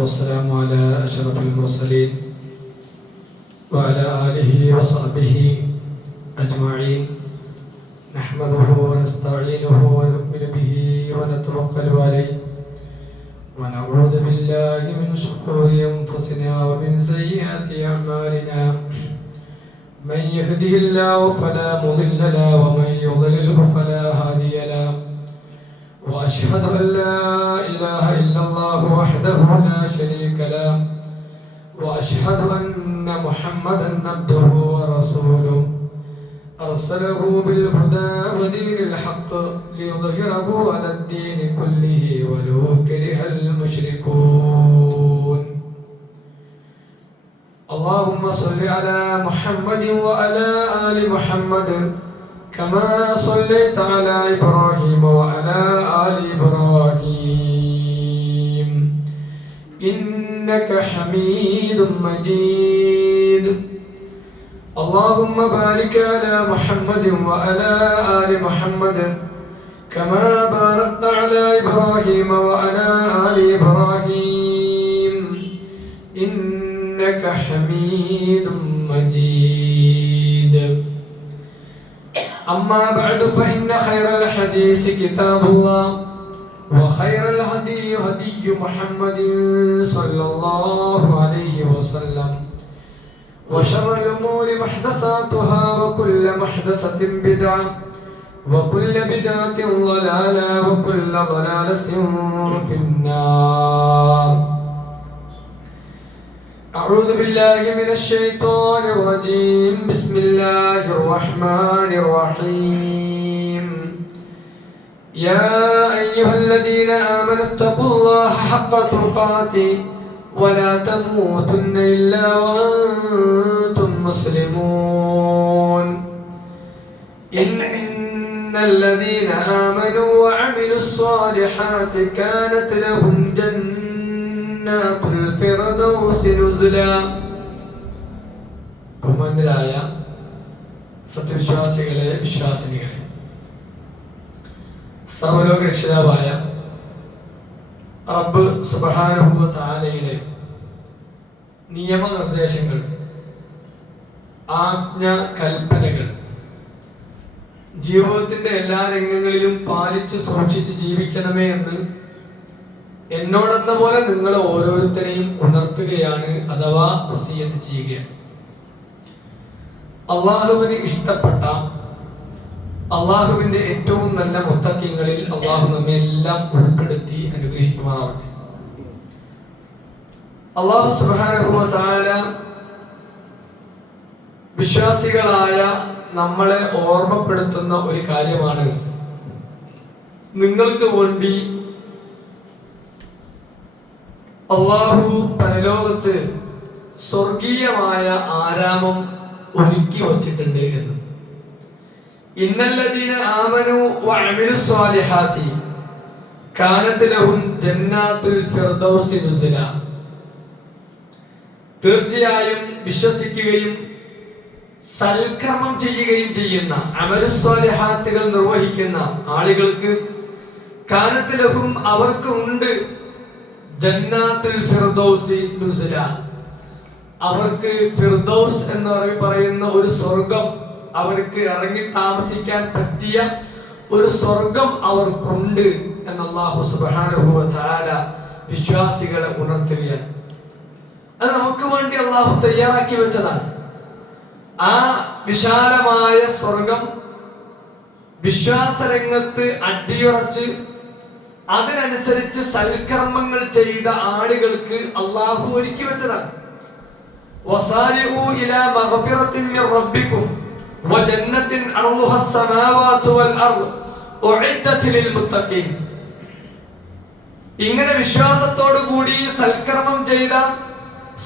والسلام على أشرف المرسلين وعلى آله وصحبه أجمعين نحمده ونستعينه ونؤمن به ونتوكل عليه ونعوذ بالله من شرور أنفسنا ومن سيئات أعمالنا من يهده الله فلا مضل له ومن يضلله فلا هادي له وأشهد أن لا إله إلا الله وحده لا شريك له وأشهد أن محمدا عبده ورسوله أرسله بالهدى ودين الحق ليظهره على الدين كله ولو كره المشركون اللهم صل على محمد وعلى آل محمد كما صليت على إبراهيم وعلى آل إبراهيم إنك حميد مجيد اللهم بارك على محمد وعلى آل محمد كما باركت على إبراهيم وعلى آل إبراهيم إنك حميد مجيد أما بعد فإن خير الحديث كتاب الله وخير الهدي هدي محمد صلى الله عليه وسلم وشر الأمور محدثاتها وكل محدثة بدعة وكل بدعة ضلالة وكل ضلالة في النار أعوذ بالله من الشيطان الرجيم بسم الله الرحمن الرحيم يا أيها الذين آمنوا اتقوا الله حق تقاته ولا تموتن إلا وأنتم مسلمون إن الذين آمنوا وعملوا الصالحات كانت لهم جنات الفردوس نزلا ബഹുമാന്യരായ സത്യവിശ്വാസികളെ വിശ്വാസിനികളെ സർവ്വലോക രക്ഷിതാവായ റബ്ബ് സുബ്ഹാനഹു വ തആലയുടെ നിയമനിർദ്ദേശങ്ങൾ ആജ്ഞ കൽപ്പനകൾ ജീവിതത്തിന്റെ എല്ലാ രംഗങ്ങളിലും പാലിച്ചു സൂക്ഷിച്ച് ജീവിക്കണമേ എന്ന് എന്നോടെന്ന പോലെ നിങ്ങൾ ഓരോരുത്തരെയും ഉണർത്തുകയാണ് അഥവാ വസിയത്ത് ചെയ്യുകയാണ്. അള്ളാഹുവിന് ഇഷ്ടപ്പെട്ട അള്ളാഹുവിന്റെ ഏറ്റവും നല്ല മുത്തഖീങ്ങളിൽ അള്ളാഹു നമ്മെ എല്ലാം ഉൾപ്പെടുത്തി അനുഗ്രഹിക്കുമാറാവട്ടെ. അള്ളാഹു സുബ്ഹാനഹു വ തആല വിശ്വാസികളായ നമ്മളെ ഓർമ്മപ്പെടുത്തുന്ന ഒരു കാര്യമാണ്, നിങ്ങൾക്ക് വേണ്ടി അള്ളാഹു പരലോകത്ത് സ്വർഗീയമായ ആരാമം ഒരുക്കി വച്ചിട്ടുണ്ട് എന്ന്. ഇന്നല്ലദീന ആമനു വഅമിലു സ്വാലിഹാത്തി കാനത് ലഹും ജന്നാത്തുൽ ഫിർദൗസി നുസുല. തീർച്ചയായും വിശ്വസിക്കുകയും സൽക്കർമ്മം ചെയ്യുകയും ചെയ്യുന്ന അമലുസ്വാലിഹാത്തുകൾ നിർവഹിക്കുന്ന ആളുകൾക്ക് കാനത് ലഹും അവർക്ക് ഉണ്ട് ജന്നാത്തുൽ ഫിർദൗസി നുസുല. അവർക്ക് ഫിർദൗസ് എന്ന് പറയുന്ന ഒരു സ്വർഗം, അവർക്ക് ഇറങ്ങി താമസിക്കാൻ പറ്റിയ ഒരു സ്വർഗം അവർക്കുണ്ട് എന്ന് അല്ലാഹു സുബ്ഹാനഹു വ തആല വിശ്വാസികളെ ഉണർത്തുകയാണ്. അത് നമുക്ക് വേണ്ടി അല്ലാഹു തയ്യാറാക്കി വെച്ചതാണ്. ആ വിശാലമായ സ്വർഗം വിശ്വാസരംഗത്ത് അടിയുറച്ച് അതിനനുസരിച്ച് സൽക്കർമ്മങ്ങൾ ചെയ്ത ആളുകൾക്ക് അല്ലാഹു ഒരുക്കി വെച്ചതാണ്. വസാരിഉ ഇലാ മഗ്ഫിറത്തിൻ മിർ റബ്ബിക്കും വജന്നത്തിൻ അർളുഹാ അസ്സമാവാതു വൽ അർള് ഉഇദ്ദത് ലിൽ മുത്തഖീൻ. ഇങ്ങനെ വിശ്വാസത്തോടു കൂടി സൽക്കർമ്മം ചെയ്ത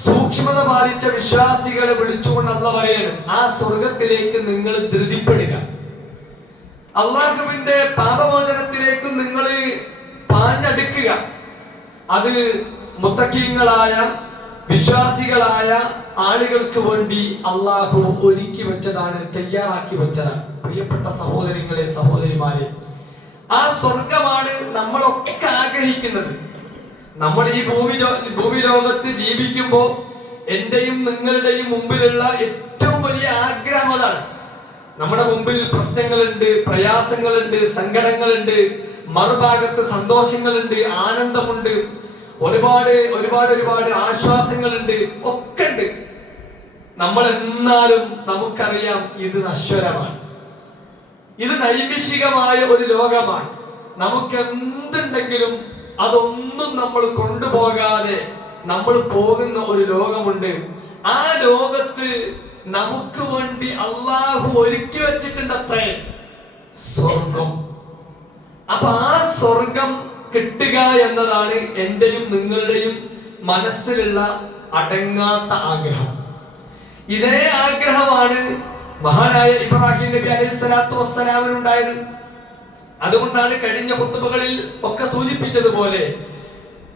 സൂക്ഷ്മത പാലിച്ച വിശ്വാസികളെ വിളിച്ചുകൊണ്ട് അല്ലാഹു പറയാണ്, ആ സ്വർഗത്തിലേക്ക് നിങ്ങൾ ധൃതിപ്പെടുക, അള്ളാഹുവിന്റെ പാപമോചനത്തിലേക്ക് നിങ്ങൾ പാഞ്ഞടുക്കുക. അത് മുത്തഖീങ്ങളായ വിശ്വാസികളായ ആളുകൾക്ക് വേണ്ടി അള്ളാഹു ഒരുക്കി വെച്ചതാണ്, തയ്യാറാക്കി വെച്ചതാണ്. പ്രിയപ്പെട്ട സഹോദരികളെ, സഹോദരിമാരെ, ആ സ്വർഗമാണ് നമ്മളൊക്കെ ആഗ്രഹിക്കുന്നത്. നമ്മൾ ഈ ഭൂമി ലോകത്ത് ജീവിക്കുമ്പോ എന്റെയും നിങ്ങളുടെയും മുമ്പിലുള്ള ഏറ്റവും വലിയ ആഗ്രഹം അതാണ്. നമ്മുടെ മുമ്പിൽ പ്രശ്നങ്ങളുണ്ട്, പ്രയാസങ്ങളുണ്ട്, സങ്കടങ്ങളുണ്ട്, മറുഭാഗത്ത് സന്തോഷങ്ങളുണ്ട്, ആനന്ദമുണ്ട്, ഒരുപാട് ഒരുപാട് ഒരുപാട് ആശ്വാസങ്ങളുണ്ട്, ഒക്കെ ഉണ്ട്. നമ്മൾ എന്നാലും നമുക്കറിയാം ഇത് നശ്വരമാണ്, ഇത് നൈമിഷികമായ ഒരു ലോകമാണ്. നമുക്ക് എന്തുണ്ടെങ്കിലും അതൊന്നും നമ്മൾ കൊണ്ടുപോകാതെ നമ്മൾ പോകുന്ന ഒരു ലോകമുണ്ട്. ആ ലോകത്ത് നമുക്ക് വേണ്ടി അള്ളാഹു ഒരുക്കി വെച്ചിട്ടുണ്ട് അത്രേ സ്വർഗം. അപ്പൊ ആ സ്വർഗം കിട്ടുക എന്നതാണ് എന്റെയും നിങ്ങളുടെയും മനസ്സിലുള്ള അടങ്ങാത്ത ആഗ്രഹം. ഇതേ ആഗ്രഹമാണ് മഹാനായ ഇബ്രാഹിം നബി അലൈഹി സ്വലാത്തു വസ്സലാമിനുണ്ടായത്. അതുകൊണ്ടാണ് കഴിഞ്ഞ ഖുത്ബകളിൽ ഒക്കെ സൂചിപ്പിച്ചതുപോലെ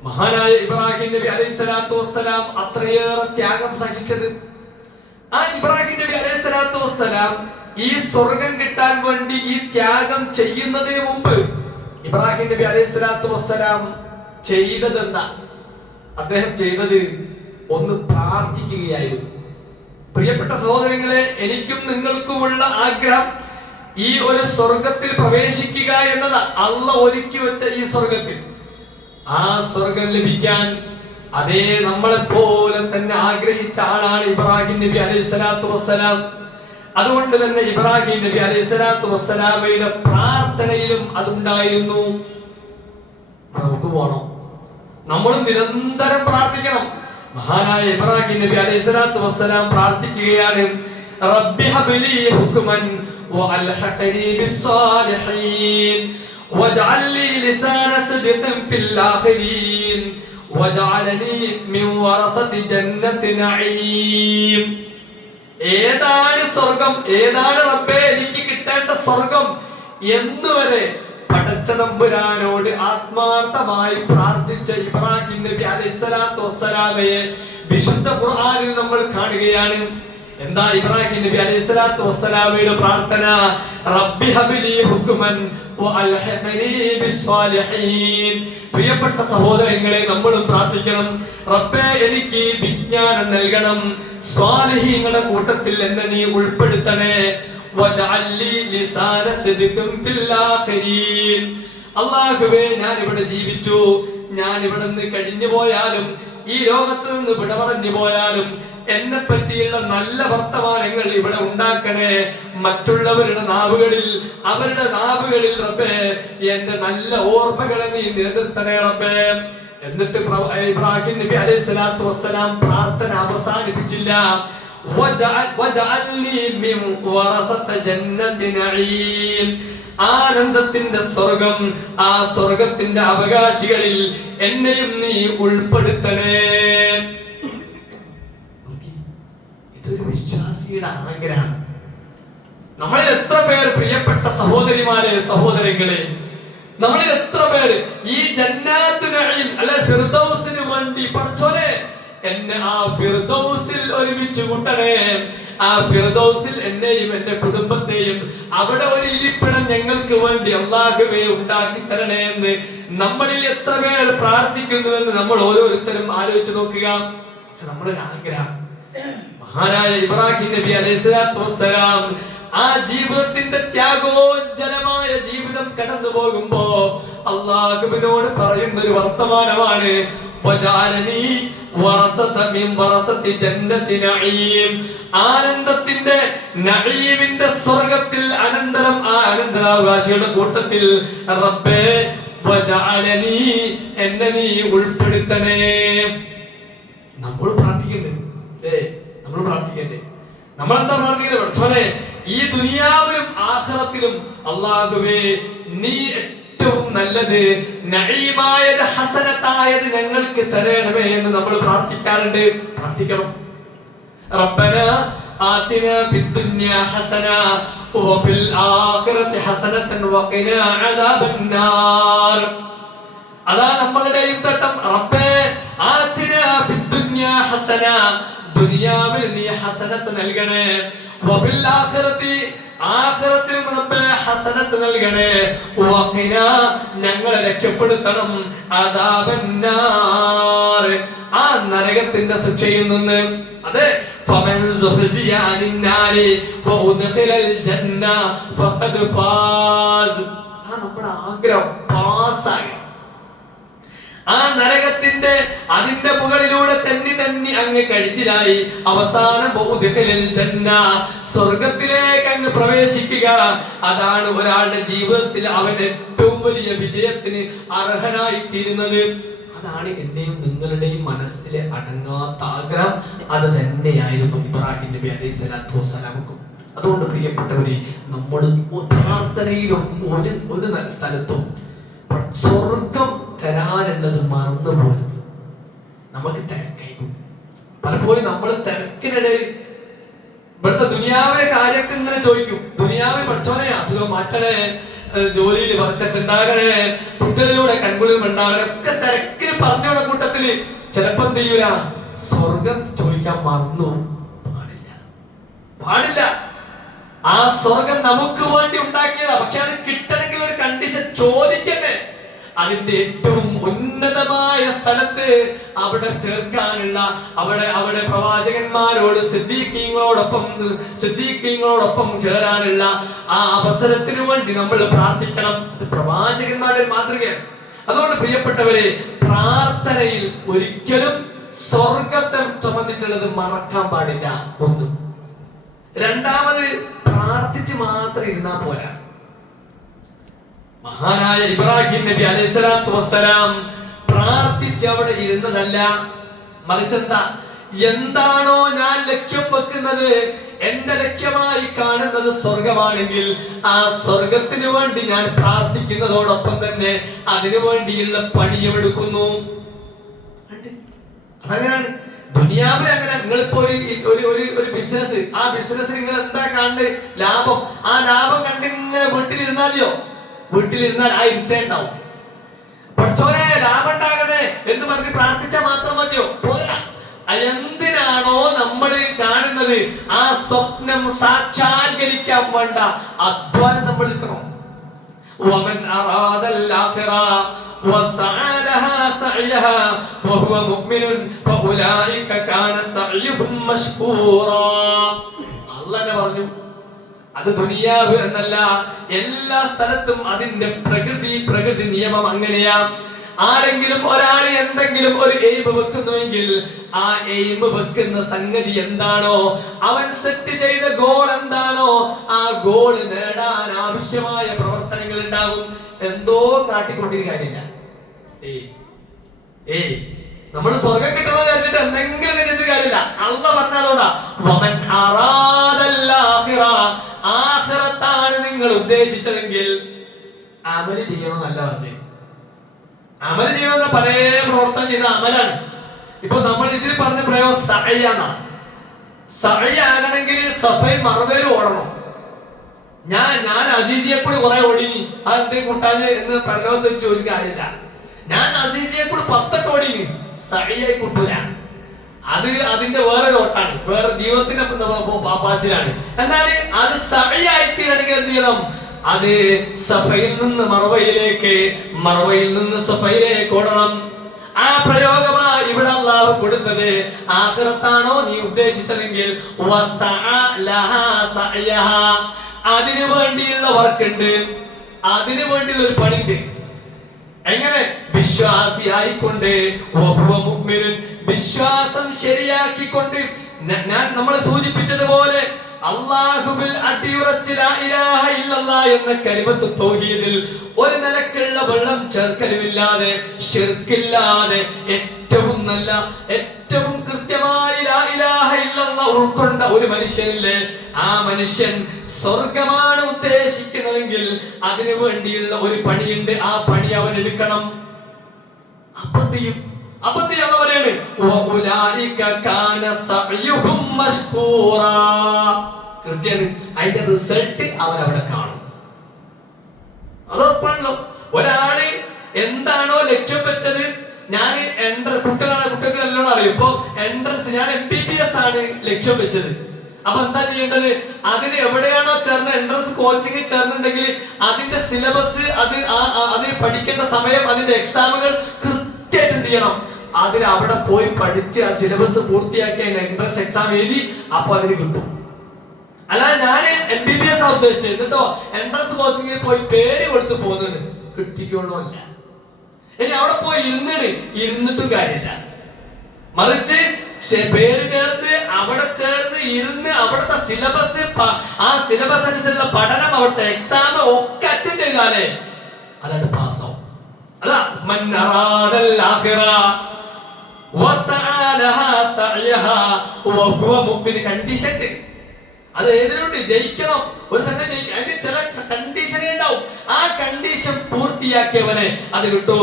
മഹാനായ ഇബ്രാഹിം നബി അലൈഹി സ്വലാത്തു വസ്സലാം അത്രയേറെ ത്യാഗം സഹിച്ചത്. ആ ഇബ്രാഹിം നബി അലൈഹി സ്വലാത്തു വസ്സലാം ഈ സ്വർഗം കിട്ടാൻ വേണ്ടി ഈ ത്യാഗം ചെയ്യുന്നതിന് മുമ്പ് ഇബ്രാഹിം നബി അലൈഹി സ്വലാത്തു വസ്സലാം ചെയ്തത് എന്താ? അദ്ദേഹം ചെയ്തത് ഒന്ന് പ്രാർത്ഥിക്കുകയായിരുന്നു. പ്രിയപ്പെട്ട സഹോദരങ്ങളെ, എനിക്കും നിങ്ങൾക്കുമുള്ള ആഗ്രഹം ഈ ഒരു സ്വർഗത്തിൽ പ്രവേശിക്കുക എന്നതാ. അള്ളാഹ് ഒരുക്കി വെച്ച ഈ സ്വർഗത്തിൽ, ആ സ്വർഗം ലഭിക്കാൻ അതേ നമ്മളെ പോലെ തന്നെ ആഗ്രഹിച്ച ആളാണ് ഇബ്രാഹിം നബി അലൈഹി സ്വലാത്തു വസ്സലാം. അതുകൊണ്ട് തന്നെ ഇബ്രാഹിം നബി അലൈഹി സ്വലാത്തു വസ്സലാമയുടെ പ്രാർത്ഥനയിലും അതുണ്ടായിരുന്നു. നമുക്ക് പോണം, നമ്മൾ നിരന്തരം പ്രാർത്ഥിക്കണം. മഹാനായ ഇബ്രാഹിം നബി അലൈഹി സ്വലാത്തു വസ്സലാം പ്രാർത്ഥിക്കുകയാണ്, റബ്ബി ഹബ്ലി ഹുക്മൻ വഅൽഹഖനി ബിസ്സാലിഹീൻ വജഅൽ ലി ലിസാന സിദ്ഖിൻ ഫിൽ ആഖിരീൻ വജഅലനി മിൻ വറസതി ജന്നത്തി നഈം. ഏതാണ് സ്വർഗം, ഏതാണ് റബ്ബേ എനിക്ക് കിട്ടേണ്ട സ്വർഗം എന്നുവരെ പടച്ചതമ്പുരാനോട് ആത്മാർത്ഥമായി പ്രാർത്ഥിച്ച ഇബ്രാഹിം നബി അലൈഹി സ്വലാത്തു വസ്സലാമയെ വിശുദ്ധ ഖുർആനിൽ നമ്മൾ കാണുകയാണ്. എന്താ ഇബ്രാഹിം നബി അലൈഹി സ്വലാത്തു വസ്സലാമയുടെ പ്രാർത്ഥന? റബ്ബി ഹബ്ലി ഹുക്മൻ വഅൽഹിഖനി ബിസ്സാലിഹീൻ. പ്രിയപ്പെട്ട സഹോദരങ്ങളെ, നമ്മളും പ്രാർത്ഥിക്കണം, റബ്ബേ എനിക്ക് വിജ്ഞാനം നൽകണം, സ്വാലിഹീങ്ങളുടെ കൂട്ടത്തിൽ എന്നെ നീ ഉൾപ്പെടുത്തണേ. അല്ലാഹുവേ, ഞാൻ ഇവിടെ ജീവിച്ചു, ഞാൻ ഇവിടെ നിന്ന് കഴിഞ്ഞു പോയാലും ഈ ലോകത്ത് നിന്ന് വിട പറഞ്ഞു പോയാലും എന്നെ പറ്റിയുള്ള നല്ല വർത്തമാനങ്ങൾ ഇവിടെ ഉണ്ടാക്കണേ. മറ്റുള്ളവരുടെ നാവുകളിൽ, അവരുടെ നാവുകളിൽ റബ്ബേ എന്റെ നല്ല ഓർമ്മകളെ നീ നിലനിർത്തണേ റബ്ബേ. എന്നിട്ട് ഇബ്രാഹിം നബി അലൈഹി സ്വലാത്തു വസ്സലാം പ്രാർത്ഥന അവസാനിപ്പിച്ചില്ല. ആനന്ദത്തിന്റെ സ്വർഗം, ആ സ്വർഗത്തിന്റെ അവകാശികളിൽ എന്നെയും നീ ഉൾപ്പെടുത്തണേ. ഇതൊരു വിശ്വാസിയുടെ ആഗ്രഹം. നമ്മളിൽ എത്ര പേര്, പ്രിയപ്പെട്ട സഹോദരിമാരെ സഹോദരങ്ങളെ, നമ്മളിൽ എത്ര പേര് ഈ ജന്നാത്തുൽ നഈം അല്ല ഫിർദൗസിന് വേണ്ടി പടച്ചോനെ എന്നെ ആ ഫിർദൗസിൽ ഒരുമിച്ച് കൂട്ടണേ, ആ ഫിർദൗസിൽ എന്നെയും എന്റെ കുടുംബത്തെയും അവിടെ ഒരു ഇരിപ്പിടം ഞങ്ങൾക്ക് വേണ്ടി അല്ലാഹുവേ ഉണ്ടാക്കി തരണേ എന്ന് നമ്മളിൽ എത്ര പേർ പ്രാർത്ഥിക്കുന്നുവെന്ന് നമ്മൾ ഓരോരുത്തരും ആലോചിച്ച് നോക്കുക. നമ്മുടെ ആഗ്രഹം. മഹാനായ ഇബ്രാഹിം നബി അലൈഹി സ്വലാത്തു വസ്സലാം ആ ജീവിതത്തിന്റെ ത്യാഗോജ്ജലമായ ജീവിതം കടന്നു പോകുമ്പോ അല്ലാഹുവിനോട് പറയുന്ന ഒരു വർത്തമാനമാണ്, വജഅലനി വറസത മിൻ വറസതി ജന്നത്തി നഈം. ആനന്ദത്തിന്റെ നഈമിന്റെ സ്വർഗ്ഗത്തിൽ അനന്തരം ആ അനന്തരാവകാശികളുടെ കൂട്ടത്തിൽ റബ്ബേ വജഅലനി എന്നെ നീ ഉൾപ്പെടുത്തണേ. നമ്മൾ പ്രാർത്ഥിക്കണ്ടേ? നമ്മൾ പ്രാർത്ഥിക്കണ്ടേ? നമ്മൾ എന്താ പ്രാർത്ഥിക്കണ്ടേ? പഠിച്ചോനെ, ഈ ദുനിയാവിലും ആഖിറത്തിലും അല്ലാഹുവേ നീ ഏറ്റവും നല്ലത് നഈമായത് ഹസനത്തായത് ഞങ്ങൾക്ക് തരണമേ എന്ന് നമ്മൾ പ്രാർത്ഥിക്കാറുണ്ട്. പ്രാർത്ഥിക്കണം. റബ്ബന ആതിനാ ഫിദ്ദുനിയാ ഹസന വഫിൽ ആഖിറതി ഹസനതൻ വഖിനാ അദാബന്നാർ. അതാ നമ്മളുടെയും തട്ടം. റബ്ബേ ആതിനാ ഫിദ്ദുനിയാ ഹസന, ദുനിയാവിൽ നീ ഹസനത്ത് നൽകണേ. വഫിൽ ആഖിറതി, ആഖിറത്തിലും റബ്ബേ ഹസനത്ത് നൽകണേ. വഖിന ഞങ്ങളെ രക്ഷപ്പെടുത്തണം അദാബന്നാർ ആ നരകത്തിന്റെ ശിക്ഷയിൽ നിന്ന്. അതെ ഫമൻ സുഹ്സിയ അനിന്നാരി വഉദ്ഖിലൽ ജന്ന ഫഖദ് ഫാസ്. ആ നമ്മുടെ ആഗ്രഹം പാസ്സായി ആ നരകത്തിന്റെ അതിന്റെ മുകളിലൂടെ തന്നെ അങ്ങ് കഴിച്ചിലായി അവസാനം ബൗദ്ധിഖിലൽ ജന്ന സ്വർഗ്ഗത്തിലേക്ക് അങ്ങ് പ്രവേശിക്കുക. അതാണ് ഒരാളുടെ ജീവിതത്തിൽ അവൻ ഏറ്റവും വലിയ വിജയത്തിന് അർഹനായി തീരുന്നത്. അതാണ് എന്റെയും നിങ്ങളുടെയും മനസ്സിലെ അടങ്ങാത്ത ആഗ്രഹം. അത് തന്നെയായിരുന്നു ഇബ്രാഹിം നബി അലൈഹി സ്വലാത്തു വസ്സലാമക്കും. അതുകൊണ്ട് പ്രിയപ്പെട്ടവരെ, നമ്മൾ പ്രാർത്ഥനയിലും ഒരു സ്ഥലത്തും സ്വർഗം തരാനുള്ളത് മറന്നു പോരുത്. നമുക്ക് തിരക്കായിരിക്കും പലപ്പോഴും. നമ്മൾ തിരക്കിനിടയിൽ ഇവിടുത്തെ ദുനിയാവിലെ കാര്യമൊക്കെ ഇങ്ങനെ ചോദിക്കും. ദുനിയാവിൽ പഠിച്ചോനെ അസുഖം മാറ്റണേ, ജോലിയിൽ വർക്കത്തുണ്ടാകണേ, കുട്ടികളിലൂടെ കൺകുളിയും ഉണ്ടാകണേ ഒക്കെ തിരക്കിന് പറഞ്ഞോടെ കൂട്ടത്തില് ചിലപ്പോ എന്ത് ചെയ്യൂല, സ്വർഗം ചോദിക്കാൻ മറന്നു. പാടില്ല. ആ സ്വർഗം നമുക്ക് വേണ്ടി ഉണ്ടാക്കിയതാ. പക്ഷെ അത് കിട്ടണമെങ്കിൽ ഒരു കണ്ടീഷൻ ചോദിക്കണ്ടേ. അതിന്റെ ഏറ്റവും ഉന്നതമായ സ്ഥലത്ത് അവിടെ ചേർക്കാനുള്ള അവിടെ പ്രവാചകന്മാരോട് സിദ്ദീഖീങ്ങളോടൊപ്പം ചേരാനുള്ള ആ അവസരത്തിനു വേണ്ടി നമ്മൾ പ്രാർത്ഥിക്കണം. അത് പ്രവാചകന്മാരുടെ മാതൃകയാണ്. അതുകൊണ്ട് പ്രിയപ്പെട്ടവരെ, പ്രാർത്ഥനയിൽ ഒരിക്കലും സ്വർഗത്തെ സംബന്ധിച്ചുള്ളത് മറക്കാൻ പാടില്ല. ഒന്ന്. രണ്ടാമത്, പ്രാർത്ഥിച്ച് മാത്രം ഇരുന്നാ പോരാ. മഹാനായ ഇബ്രാഹിം നബി അലൈഹി സ്വലാത്തു വസ്സലാം പ്രാർത്ഥിച്ച് അവിടെ ഇരുന്നതല്ല, മറിച്ചെന്താ, എന്താണോ ഞാൻ ലക്ഷ്യം വെക്കുന്നത്, എന്റെ ലക്ഷ്യമായി കാണുന്നത് സ്വർഗമാണെങ്കിൽ ആ സ്വർഗത്തിന് വേണ്ടി ഞാൻ പ്രാർത്ഥിക്കുന്നതോടൊപ്പം തന്നെ അതിനു വേണ്ടിയുള്ള പണിയെടുക്കുന്നു. അതങ്ങനെയാണ് ദുനിയാവിൽ. അങ്ങനെ നിങ്ങളിപ്പോ ഒരു ബിസിനസ്, ആ ബിസിനസ് നിങ്ങൾ എന്താ കാണുന്നത്, ലാഭം. ആ ലാഭം കണ്ടിങ്ങനെ വീട്ടിലിരുന്നാലെയോ, വീട്ടിലിരുന്നാൽ ആ ഇരുത്തേണ്ടാവും. പഠിച്ചോനെ ലാഭം ഉണ്ടാകണേ എന്ന് പറഞ്ഞ് പ്രാർത്ഥിച്ചാൽ മാത്രം മതിയോ? പോരാ. എന്തിനാണോ നമ്മൾ കാണുന്നത് ആ സ്വപ്നം സാക്ഷാത്കരിക്കാൻ വേണ്ട അധ്വാനം നമ്മൾ എടുക്കണം. വമൻ അറാദൽ ആഖിറ വസഅ ലഹാ സഅയഹാ വഹുവ മുഅ്മിനുൻ ഫഉലൈക കാന സഅയുഹും മഷ്കൂറാ. അല്ലാഹു പറഞ്ഞു, അത് ദുനിയാവ് എന്നല്ല, എല്ലാ സ്ഥലത്തും അതിന്റെ പ്രകൃതി നിയമം അങ്ങനെയാ. ആരെങ്കിലും ഒരാൾ എന്തെങ്കിലും ഒരു എയിം വെക്കുന്നുവെങ്കിൽ ആ എയിം വെക്കുന്ന സംഗതി എന്താണോ, അവൻ സെറ്റ് ചെയ്ത ഗോൾ എന്താണോ, ആ ഗോൾ നേടാൻ ആവശ്യമായ പ്രവർത്തനങ്ങൾ ഉണ്ടാകും. എന്തോ കാട്ടിക്കൊണ്ടിരി കാര്യമില്ല. നമ്മൾ സ്വർഗം കിട്ടണമെന്ന് വിചാരിച്ചിട്ട് എന്തെങ്കിലും ചെയ്തിട്ട് കാര്യമില്ല. അള്ളാഹ് പറഞ്ഞതുകൊണ്ടാ, വമൻ അറാദൽ ആഖിറ, ആഖിറത്താണ് നിങ്ങൾ ഉദ്ദേശിച്ചതെങ്കിൽ അമല് ചെയ്യണമെന്നല്ല പറഞ്ഞു. അമല് ചെയ്യണമെന്ന പല പ്രവർത്തനം ചെയ്ത അമലാണ്. ഇപ്പൊ നമ്മൾ ഇതിൽ പറഞ്ഞ പ്രയോഗം സഅയാണ്. സഅയ് ആകണമെങ്കിൽ സഫയിൽ മറുപേര് ഓടണം. ഞാൻ അസീസിയെ കൂടി കുറെ ഓടിനി, അതെന്തേ കൂട്ടാൻ എന്ന് പരലോകത്ത് ചോദിക്കാൻ കാര്യമില്ല. ഞാൻ അസീസിയെ കൂടി 10 ഓടിനി, സഅയായി കൂട്ടൂല. അത് അതിന്റെ വേറൊരു ഓട്ടാണ്, വേറെ ജീവിതത്തിന്റെ പാച്ചിലാണ്. എന്നാൽ അത് സഅയായി തീരണമെങ്കിൽ എന്ത് ചെയ്യണം, അത് സഫയിൽ നിന്ന് മർവയിലേക്ക്, മർവയിൽ നിന്ന് സഫയിലേക്ക് ഓടണം. ആ പ്രയോഗമാണ് ഇവിടെ അല്ലാഹു കൊടുത്തത്. ആഖിറത്താണോ നീ ഉദ്ദേശിച്ചതെങ്കിൽ അതിനു വേണ്ടിയുള്ള വർക്കുണ്ട്, അതിനു വേണ്ടിയുള്ള ഒരു പണിയുണ്ട്. എങ്ങനെ? വിശ്വാസിയായിക്കൊണ്ട്, വിശ്വാസം ശരിയാക്കിക്കൊണ്ട്. നമ്മൾ സൂചിപ്പിച്ചതുപോലെ അല്ലാഹുവിൽ അടിയുറച്ച് ലാ ഇലാഹ ഇല്ലല്ലാഹ് എന്ന കലിമത്ത് തൗഹീദിൽ ഒരു നിലക്കുള്ള വെള്ളം ചേർക്കലുമില്ലാതെ, ശിർക്കില്ലാതെ, ഏറ്റവും നല്ല, ഏറ്റവും കൃത്യമായി ലാ ഇലാഹ ഇല്ലല്ലാഹ് ഉൾക്കൊണ്ട ഒരു മനുഷ്യനില്ലേ, ആ മനുഷ്യൻ സ്വർഗമാണ് ഉദ്ദേശിക്കുന്നതെങ്കിൽ അതിനു വേണ്ടിയുള്ള ഒരു പണിയുണ്ട്. ആ പണി അവൻ എടുക്കണം. അതിന്റെ റിസൾട്ട് അവൻ അവിടെ കാണും. അതോർപ്പാണല്ലോ. ഒരാള് എന്താണോ ലക്ഷ്യം വെച്ചത്, ഞാൻ കുട്ടികൾക്ക് നല്ലോണം അറിയും. ഇപ്പൊ എൻട്രൻസ് ഞാൻ MBBS ആണ് ലക്ഷ്യം വെച്ചത്. അപ്പൊ എന്താ ചെയ്യേണ്ടത്? അതിന് എവിടെയാണോ ചേർന്ന് എൻട്രൻസ് കോച്ചിങ് ചേർന്നുണ്ടെങ്കിൽ അതിന്റെ സിലബസ്, അതിന് പഠിക്കേണ്ട സമയം, അതിന്റെ എക്സാമുകൾ കൃത്യമായിട്ട് എന്ത് ചെയ്യണം? അതിന് അവിടെ പോയി പഠിച്ച് ആ സിലബസ് പൂർത്തിയാക്കി അതിന്റെ എൻട്രൻസ് എക്സാം എഴുതി അപ്പൊ അതിന് കിട്ടും. അല്ലാതെ ഞാൻ MBBS ആ ഉദ്ദേശിച്ചത് എന്നിട്ടോ എൻട്രൻസ് കോച്ചിങ്ങിൽ പോയി പേര് കൊടുത്ത് പോകുന്നത് കിട്ടിക്കൊള്ളുമല്ല. ഇനി അവിടെ പോയി ഇരുന്നിട്ടും കാര്യമില്ല. മറിച്ച് പേര് ചേർത്ത് അവിടെ ചേർന്ന് ഇരുന്ന് അവിടുത്തെ സിലബസ്, ആ സിലബസ് അനുസരിച്ചുള്ള പഠനം, അവിടുത്തെ എക്സാം ഒക്കെ അറ്റൻഡ് ചെയ്താലേ അതാണ് പാസ്സാവും. അതാ കണ്ടീഷൻ. അത് ഏതിനുണ്ട്? ജയിക്കണം. ഒരു സംഘം അതിന് ചില കണ്ടീഷനേ ഉണ്ടാവും. ആ കണ്ടീഷൻ പൂർത്തിയാക്കിയവനെ അത് കിട്ടൂ.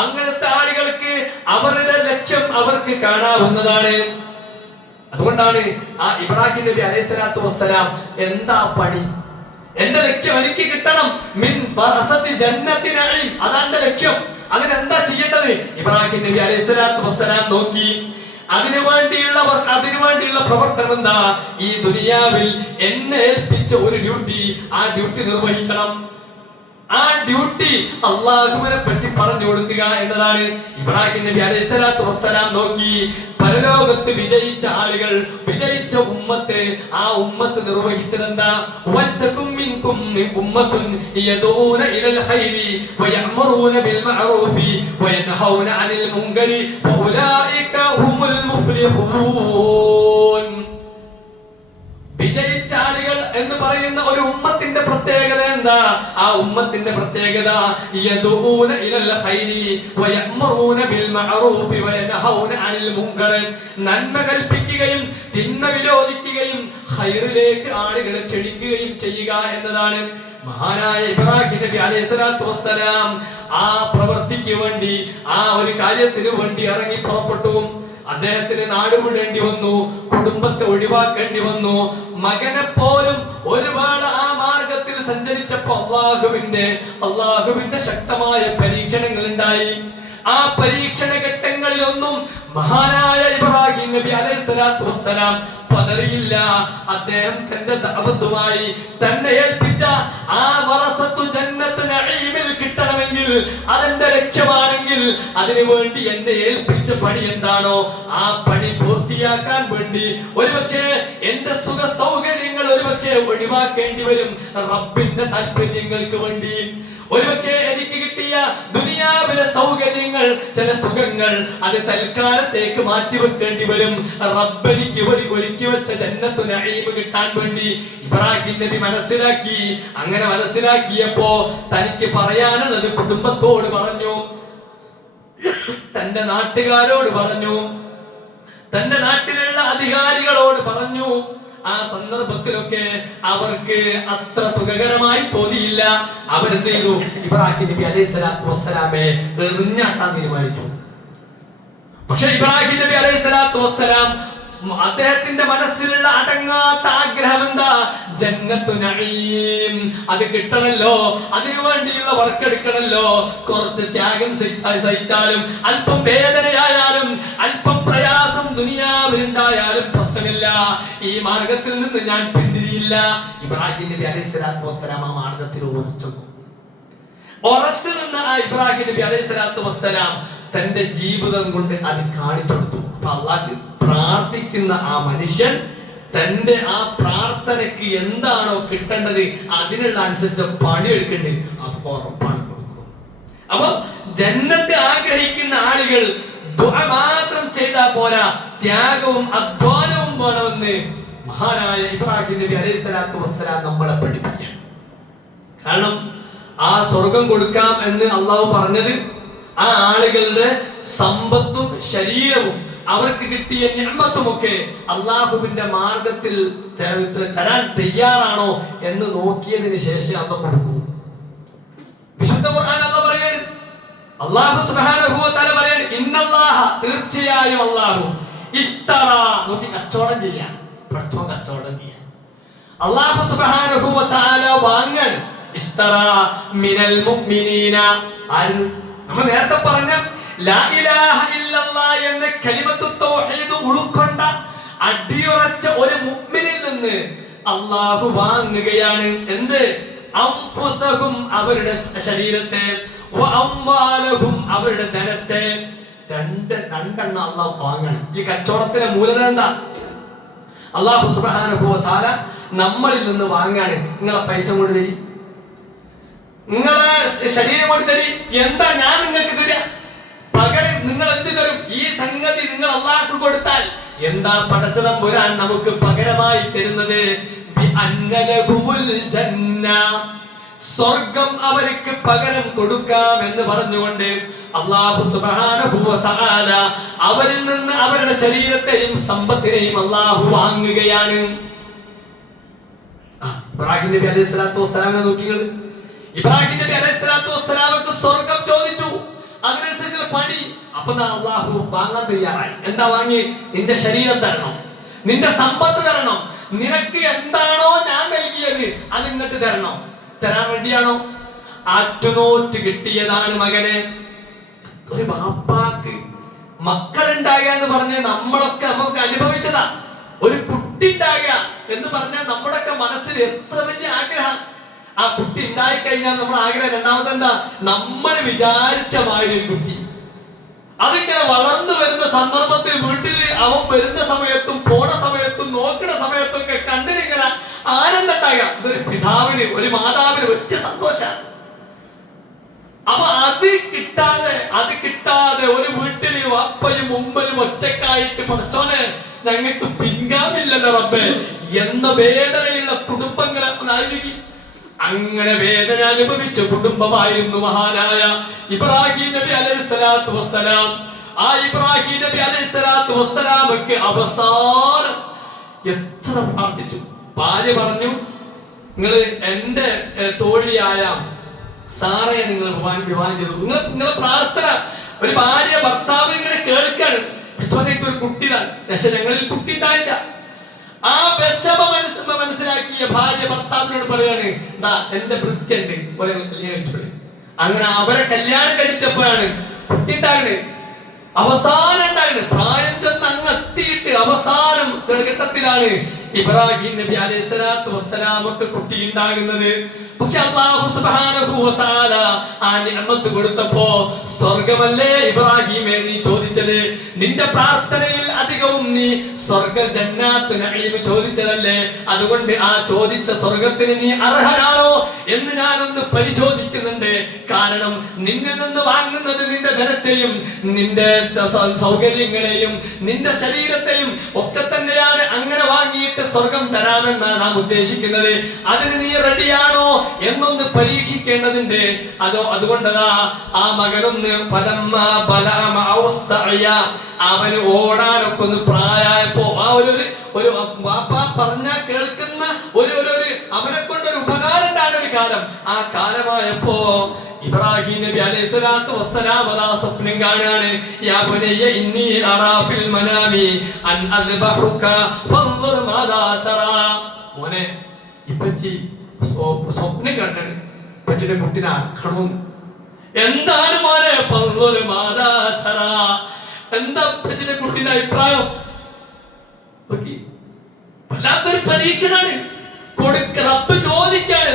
അങ്ങനത്തെ ആളുകൾക്ക് അവരുടെ ലക്ഷ്യം അവർക്ക് കാണാവുന്നതാണ്. അതുകൊണ്ടാണ് ആ ഇബ്രാഹിം നബി അലൈഹിസ്സലാത്തു വസ്സലാം എന്താ പണി? എന്റെ ലക്ഷ്യം എനിക്ക് കിട്ടണം, മിൻ ബറസത്തി ജന്നത്തി നഈം, അതാണ് ലക്ഷ്യം. അതിനെന്താ ചെയ്യേണ്ടത്? ഇബ്രാഹിം നബി അലൈഹിസ്സലാത്തു വസ്സലാം നോക്കി. അതിനു വേണ്ടിയുള്ള പ്രവർത്തനം എന്താ? ഈ ദുനിയാവിൽ എന്നെ ഏൽപ്പിച്ച ഒരു ഡ്യൂട്ടി, ആ ഡ്യൂട്ടി നിർവഹിക്കണം. ആ ഡ്യൂട്ടി അള്ളാഹുവിനെ പറ്റി പറഞ്ഞു കൊടുക്കുക എന്നതാണ്. ഇബ്രാഹിം നബി അലൈഹിസ്സലാത്തു വസ്സലാം നോക്കി. പരലോകത്ത് വിജയിച്ച ആളുകൾ, വിജയിച്ച ഉമ്മത്ത്, ആ ഉമ്മത്ത് നിർവഹിച്ചതെന്താ? വൽതകും മിൻകും ഉമ്മത്തുൻ യദൂന ഇലൽ ഖൈരി വയഅ്മുറൂന ബിൽ മഅറൂഫി വയൻഹൗന അനിൽ മുൻകരി ഫഉലൈക ഹുമുൽ മുഫ്ലിഹൂൻ. വിജയിച്ച ആളുകൾ എന്ന് പറയുന്ന ഒരു ഉമ്മത്തിന്റെ പ്രത്യേകത എന്താ? ആ ഉമ്മത്തിന്റെ പ്രത്യേകത യദൂന ഇലൽ ഖൈരി വയഅ്മുറൂന ബിൽ മഅറൂഫി വയൻഹൗന അനിൽ മുൻകർ, നന്മ കൽപ്പിക്കുകയും തിന്മ വിരോധിക്കുകയും ഖൈറിലേക്ക് ആളുകളെ ക്ഷണിക്കുകയും ചെയ്യുക എന്നതാണ്. മഹാനായ ഇബ്രാഹിം നബി അലൈഹിസ്സലാത്തു വസ്സലാം ആ പ്രവൃത്തിക്ക് വേണ്ടി, ആ ഒരു കാര്യത്തിന് വേണ്ടി ഇറങ്ങി പുറപ്പെട്ടു. അദ്ദേഹത്തിന് നാട് വിടേണ്ടി വന്നു, കുടുംബത്തെ ഒഴിവാക്കേണ്ടി വന്നു. മകനെ പോലും ഒരുപാട് ആ മാർഗത്തിൽ സഞ്ചരിച്ചപ്പോ അള്ളാഹുവിന്റെ ശക്തമായ പരീക്ഷണങ്ങൾ ഉണ്ടായി. ആ പരീക്ഷണ ഘട്ടങ്ങളിലൊന്നും മഹാനായ ഇബ്രാഹിം നബി അലൈഹിസ്സലാത്തു വസ്സലാം പതറിയില്ല. അദ്ദേഹം തന്റെ ദഅവത്തുമായി തന്നെ ഏൽപ്പിച്ച ആ വറസത്തു ജന്നത്തു നഈമിൽ കിട്ടണമെങ്കിൽ, അതെന്റെ ലക്ഷ്യമാണെങ്കിൽ, അതിനു വേണ്ടി എന്നെ ഏൽപ്പിച്ച പണി എന്താണോ ആ പണി പൂർത്തിയാക്കാൻ വേണ്ടി ഒരുപക്ഷെ എന്റെ സുഖ സൗകര്യങ്ങൾ ഒരുപക്ഷെ ഒഴിവാക്കേണ്ടി വരും റബ്ബിന്റെ താല്പര്യങ്ങൾക്ക് വേണ്ടി. ഒരുപക്ഷെ എനിക്ക് കിട്ടിയ ദുനിയാവിലെ സൗകര്യങ്ങൾ, ചില സുഖങ്ങൾ, അത് തൽക്കാലത്തേക്ക് മാറ്റിവെക്കേണ്ടി വരും റബ്ബനിക്ക് ഒരുക്കി വെച്ച ജന്നത്തു നഈം കിട്ടാൻ വേണ്ടി. ഇബ്രാഹിം നബി മനസ്സിലാക്കി. അങ്ങനെ മനസ്സിലാക്കിയപ്പോ തനിക്ക് പറയാനുള്ളത് കുടുംബത്തോട് പറഞ്ഞു, തന്റെ നാട്ടുകാരോട് പറഞ്ഞു, തന്റെ നാട്ടിലുള്ള അധികാരികളോട് പറഞ്ഞു. ആ സന്ദർഭത്തിലൊക്കെ അവർക്ക് അത്ര സുഖകരമായി തോന്നിയില്ല. അവരെന്ത് ചെയ്തു? ഇബ്രാഹിം നബി അലൈഹിസ്സലാത്തു വസ്സലാമെ എറിഞ്ഞാട്ടാൻ തീരുമാനിച്ചു. പക്ഷെ ഇബ്രാഹിം നബി അലൈഹിസ്സലാത്തു വസ്സലാം, അദ്ദേഹത്തിന്റെ മനസ്സിലുള്ള അടങ്ങാത്ത ആഗ്രഹം എന്താ? ജന്നത്തു നഈം, അത് കിട്ടണല്ലോ, അതിനു വേണ്ടിയുള്ള വർക്ക് എടുക്കണല്ലോ. കുറച്ച് ത്യാഗം സഹിച്ചാലും, അല്പം വേദനയായാലും, അല്പം പ്രയാസം ദുനിയാവിലുണ്ടായാലും പ്രശ്നമില്ല, ഈ മാർഗത്തിൽ നിന്ന് ഞാൻ പിന്തിരിയില്ല. ഇബ്രാഹിം നബി അലൈഹിസ്സലാത്തു വസ്സലാം ആ മാർഗത്തിൽ ഉറച്ചു നിന്ന ആ ഇബ്രാഹിം നബി അലൈഹിസ്സലാത്തു വസ്സലാം തന്റെ ജീവിതം കൊണ്ട് അത് കാണിച്ചു കൊടുത്തു. അപ്പൊ അല്ലാഹു പ്രാർത്ഥിക്കുന്ന ആ മനുഷ്യൻ തന്റെ ആ പ്രാർത്ഥനയ്ക്ക് എന്താണോ കിട്ടേണ്ടത് അതിനുള്ള അനുസരിച്ച് പണിയെടുക്കേണ്ടത് അപ്പൊ ഉറപ്പാണ് കൊടുക്കും. അപ്പൊ ജന്നത്ത് ആഗ്രഹിക്കുന്ന ആളുകൾ ദുആ മാത്രം ചെയ്താൽ പോരാ, ത്യാഗവും അധ്വാനവും വേണമെന്ന് മഹാനായ ഇബ്രാഹിം നബി അലൈഹിസ്സലാത്തു വസ്സലാം നമ്മളെ പഠിപ്പിക്കാൻ. കാരണം ആ സ്വർഗം കൊടുക്കാം എന്ന് അള്ളാഹു പറഞ്ഞത് ആ ആളുകളുടെ സമ്പത്തും ശരീരവും അവർക്ക് കിട്ടിയ നിഅമത്തുമൊക്കെ അള്ളാഹുവിന്റെ മാർഗത്തിൽ തരാൻ തയ്യാറാണോ എന്ന് നോക്കിയതിന് ശേഷം അത് കൊടുക്കും. വിശുദ്ധ ഖുർആൻ അല്ലാഹു സുബ്ഹാനഹു വ തആല പറയാണ്, ഇന്നല്ലാഹ, തീർച്ചയായും അല്ലാഹു, ഇഷ്തറ, നോക്കി കച്ചവടം ചെയ്യാൻ, കച്ചവടം ചെയ്യാൻ അല്ലാഹു സുബ്ഹാനഹു വ തആല വാങ്ങാൻ. ഇഷ്തറ മിനൽ മുഅ്മിനീന, ആര്? നമ്മൾ നേരത്തെ പറഞ്ഞ ലാ ഇലാഹ ഇല്ലല്ലാഹ് എന്ന കലിമത്തു തൗഹീദ് ഉൾക്കൊണ്ട അടിയുറച്ച ഒരു മുഅ്മിനിൽ നിന്ന് അല്ലാഹു വാങ്ങുകയാണ് എന്ത്? അൻഫുസഹും അവരുടെ ശരീരത്തെ, വ അംവാലഹും അവരുടെ ധനത്തെ. രണ്ടെണ്ണം അല്ലാഹു വാങ്ങണം. ഈ കച്ചവടത്തിന്റെ മൂലധനം എന്താ? അല്ലാഹു സുബ്ഹാനഹു വ തആല നമ്മളിൽ നിന്ന് വാങ്ങാണ്. നിങ്ങളെ പൈസ കൊണ്ട് തരി, നിങ്ങളെ ശരീരം കൊണ്ട് തരി. എന്താ ഞാൻ നിങ്ങൾക്ക് തരിക? പകരം നിങ്ങൾ എന്ത് തരും? ഈ സംഗതി നിങ്ങൾ അല്ലാഹുക്ക് കൊടുത്താൽ എന്താ പടച്ചതമ്പുരാൻ നമുക്ക് പകരമായി തരുന്നത്? സ്വർഗം അവർക്ക് പകരം കൊടുക്കാം എന്ന് പറഞ്ഞുകൊണ്ട് അല്ലാഹു സുബ്ഹാനഹു വ തആല അവരിൽ നിന്ന് അവരുടെ ശരീരത്തെയും സമ്പത്തിനെയും അല്ലാഹു വാങ്ങുകയാണ്. ഇബ്രാഹിം നബി അലൈഹി സ്വലാത്തു വസ്സലാമിനെ നോക്കിങ്ങൾ. ഇബ്രാഹിം നബി അലൈഹി സ്വലാത്തു വസ്സലാമക്ക് സ്വർഗം ചോദിച്ചു, അതിനനുസരിച്ചുള്ള പണി. അപ്പൊ അല്ലാഹു വാങ്ങാൻ തയ്യാറായി. എന്താ വാങ്ങി? നിന്റെ ശരീരം തരണം, നിന്റെ സമ്പത്ത് തരണം, നിനക്ക് എന്താണോ ഞാൻ നൽകിയത് അത് ഇങ്ങോട്ട് തരണം. തരാൻ വേണ്ടിയാണോ? ആറ്റുനോറ്റ് കിട്ടിയതാണ് മകനെ. ഒരു ബാപ്പാക്ക് മക്കളുണ്ടാകുക എന്ന് പറഞ്ഞാൽ നമ്മളൊക്കെ നമുക്ക് അനുഭവിച്ചതാ. ഒരു കുട്ടി ഉണ്ടാകുക എന്ന് പറഞ്ഞാൽ നമ്മുടെയൊക്കെ മനസ്സിൽ എത്ര വലിയ ആഗ്രഹം. ആ കുട്ടി ഉണ്ടായി കഴിഞ്ഞാൽ നമ്മുടെ ആഗ്രഹം രണ്ടാമത് എന്താ? നമ്മൾ വിചാരിച്ച മാതിരി ഒരു കുട്ടി. അതിങ്ങനെ വളർന്നു വരുന്ന സന്ദർഭത്തിൽ വീട്ടിൽ അവൻ വരുന്ന സമയത്തും പോണ സമയത്തും നോക്കുന്ന സമയത്തും ഒക്കെ കണ്ണിനിങ്ങനെ ആനന്ദം ഉണ്ടാകുക. ഇതൊരു പിതാവിന്, ഒരു മാതാവിന് വലിയ സന്തോഷമാണ്. അപ്പൊ അത് കിട്ടാതെ ഒരു വീട്ടില് അപ്പയും ഉമ്മയും ഒറ്റക്കായിട്ട് പഠിച്ചോനെ ഞങ്ങൾക്ക് പിൻഗാമില്ലല്ലോ റബ്ബേ എന്ന വേദനയുള്ള കുടുംബങ്ങളെ ആയിരിക്കും. അങ്ങനെ വേദന അനുഭവിച്ച കുടുംബമായിരുന്നു മഹാനായ ഇബ്രാഹിം നബി അലൈഹി സ്വലാത്തു വസ്സലാം. ആ ഇബ്രാഹിം നബി അലൈഹി സ്വലാത്തു വസ്സലാമക്ക് അവസാനം എത്ര പ്രാർത്ഥിച്ചു. ഭാര്യ പറഞ്ഞു, നിങ്ങള് എന്റെ തോഴിയായ സാറയെ നിങ്ങൾ വിവാഹം ചെയ്തു. നിങ്ങളെ പ്രാർത്ഥന ഒരു ഭാര്യ ഭർത്താവ് ഇങ്ങനെ കേൾക്കാണ്. ഒരു കുട്ടിയാണ്, പക്ഷെ ഞങ്ങളിൽ കുട്ടി ഉണ്ടായില്ല. ആ വിഷമം മനസ്സിലാക്കിയ ഭാര്യ ഭർത്താവിനോട് പറയാണ്, ദാ എന്റെ ഭൃത്യണ്ട്, ഒരേ കല്യാണം കഴിച്ചോളി. അങ്ങനെ അവരെ കല്യാണം കഴിച്ചപ്പോഴാണ് കുട്ടി ഉണ്ടാകുന്നത്. അവസാനം ഉണ്ടാകുന്നത് പ്രായം ചെന്ന് അങ്ങ് എത്തിയിട്ട് അവസാനം ഘട്ടത്തിലാണ് ഇബ്രാഹിം നബി അലൈഹി സ്വലാത്തു വസ്സലാമക്ക് കുട്ടി ഉണ്ടാകുന്നത്. പക്ഷെ അല്ലാഹു സുബ്ഹാനഹു വ തആല ആ നിഅമത്ത് കൊടുത്തപ്പോ, സ്വർഗ്ഗമല്ലേ ഇബ്രാഹിമേ നീ ചോദിച്ചത്? നിന്റെ പ്രാർത്ഥനയിൽ അധികവും നീ സ്വർഗ്ഗ ജന്നാത്തു നഈം ചോദിച്ചതല്ലേ? അതുകൊണ്ട് ആ ചോദിച്ച സ്വർഗ്ഗത്തിന് നീ അർഹനാണോ എന്ന് ഞാനൊന്ന് പരിശോധിക്കുന്നുണ്ട്. കാരണം നിന്നിൽ നിന്ന് വാങ്ങുന്നത് നിന്റെ ധനത്തെയും നിന്റെ സൗകര്യങ്ങളെയും നിന്റെ ശരീരത്തെയും ഒക്കെ തന്നെയാണ്. അങ്ങനെ വാങ്ങിയിട്ട് സ്വർഗം തരാമെന്നാണ് നാം ഉദ്ദേശിക്കുന്നത്. അതിന് നീ റെഡിയാണോ എന്നൊന്ന് പരീക്ഷിക്കേണ്ടതുണ്ട്. അതുകൊണ്ടതാ ആ മകനൊന്ന് അവന് ഓടാനൊക്കെ ഒന്ന് പ്രായപ്പോ ആ ഒരു വാപ്പ പറഞ്ഞ കേൾക്കുന്ന ഒരു അവനെ കൊണ്ടൊരു ഉപകാരം ഉണ്ടാകുന്ന ഒരു കാലം. ആ കാലമായപ്പോ ഇബ്രാഹിം നബി അലൈഹി സ്വലാത്തു വസ്സലാം അതാ സ്വപ്നം കാണുകയാണ്. യാ ബുനയ്യ ഇന്നി അറാ ഫിൽ മനാമി അൻ അദ്ബഹുക ഫൻദുർ മാദാ തറാ. മോനെ, ഇപ്പച്ചി സ്വപ്നം കണ്ടാണ് ഇപ്പച്ചിന്റെ കുട്ടിനെ ആക്കണമെന്ന്. എന്താണ് മോനെ? ഫൻദുർ മാദാ തറാ. എന്താ ഇപ്പച്ചിന്റെ കുട്ടിന്റെ അഭിപ്രായം? വല്ലാത്തൊരു പരീക്ഷനാണ്. റബ്ബ് ചോദിക്കാണ്,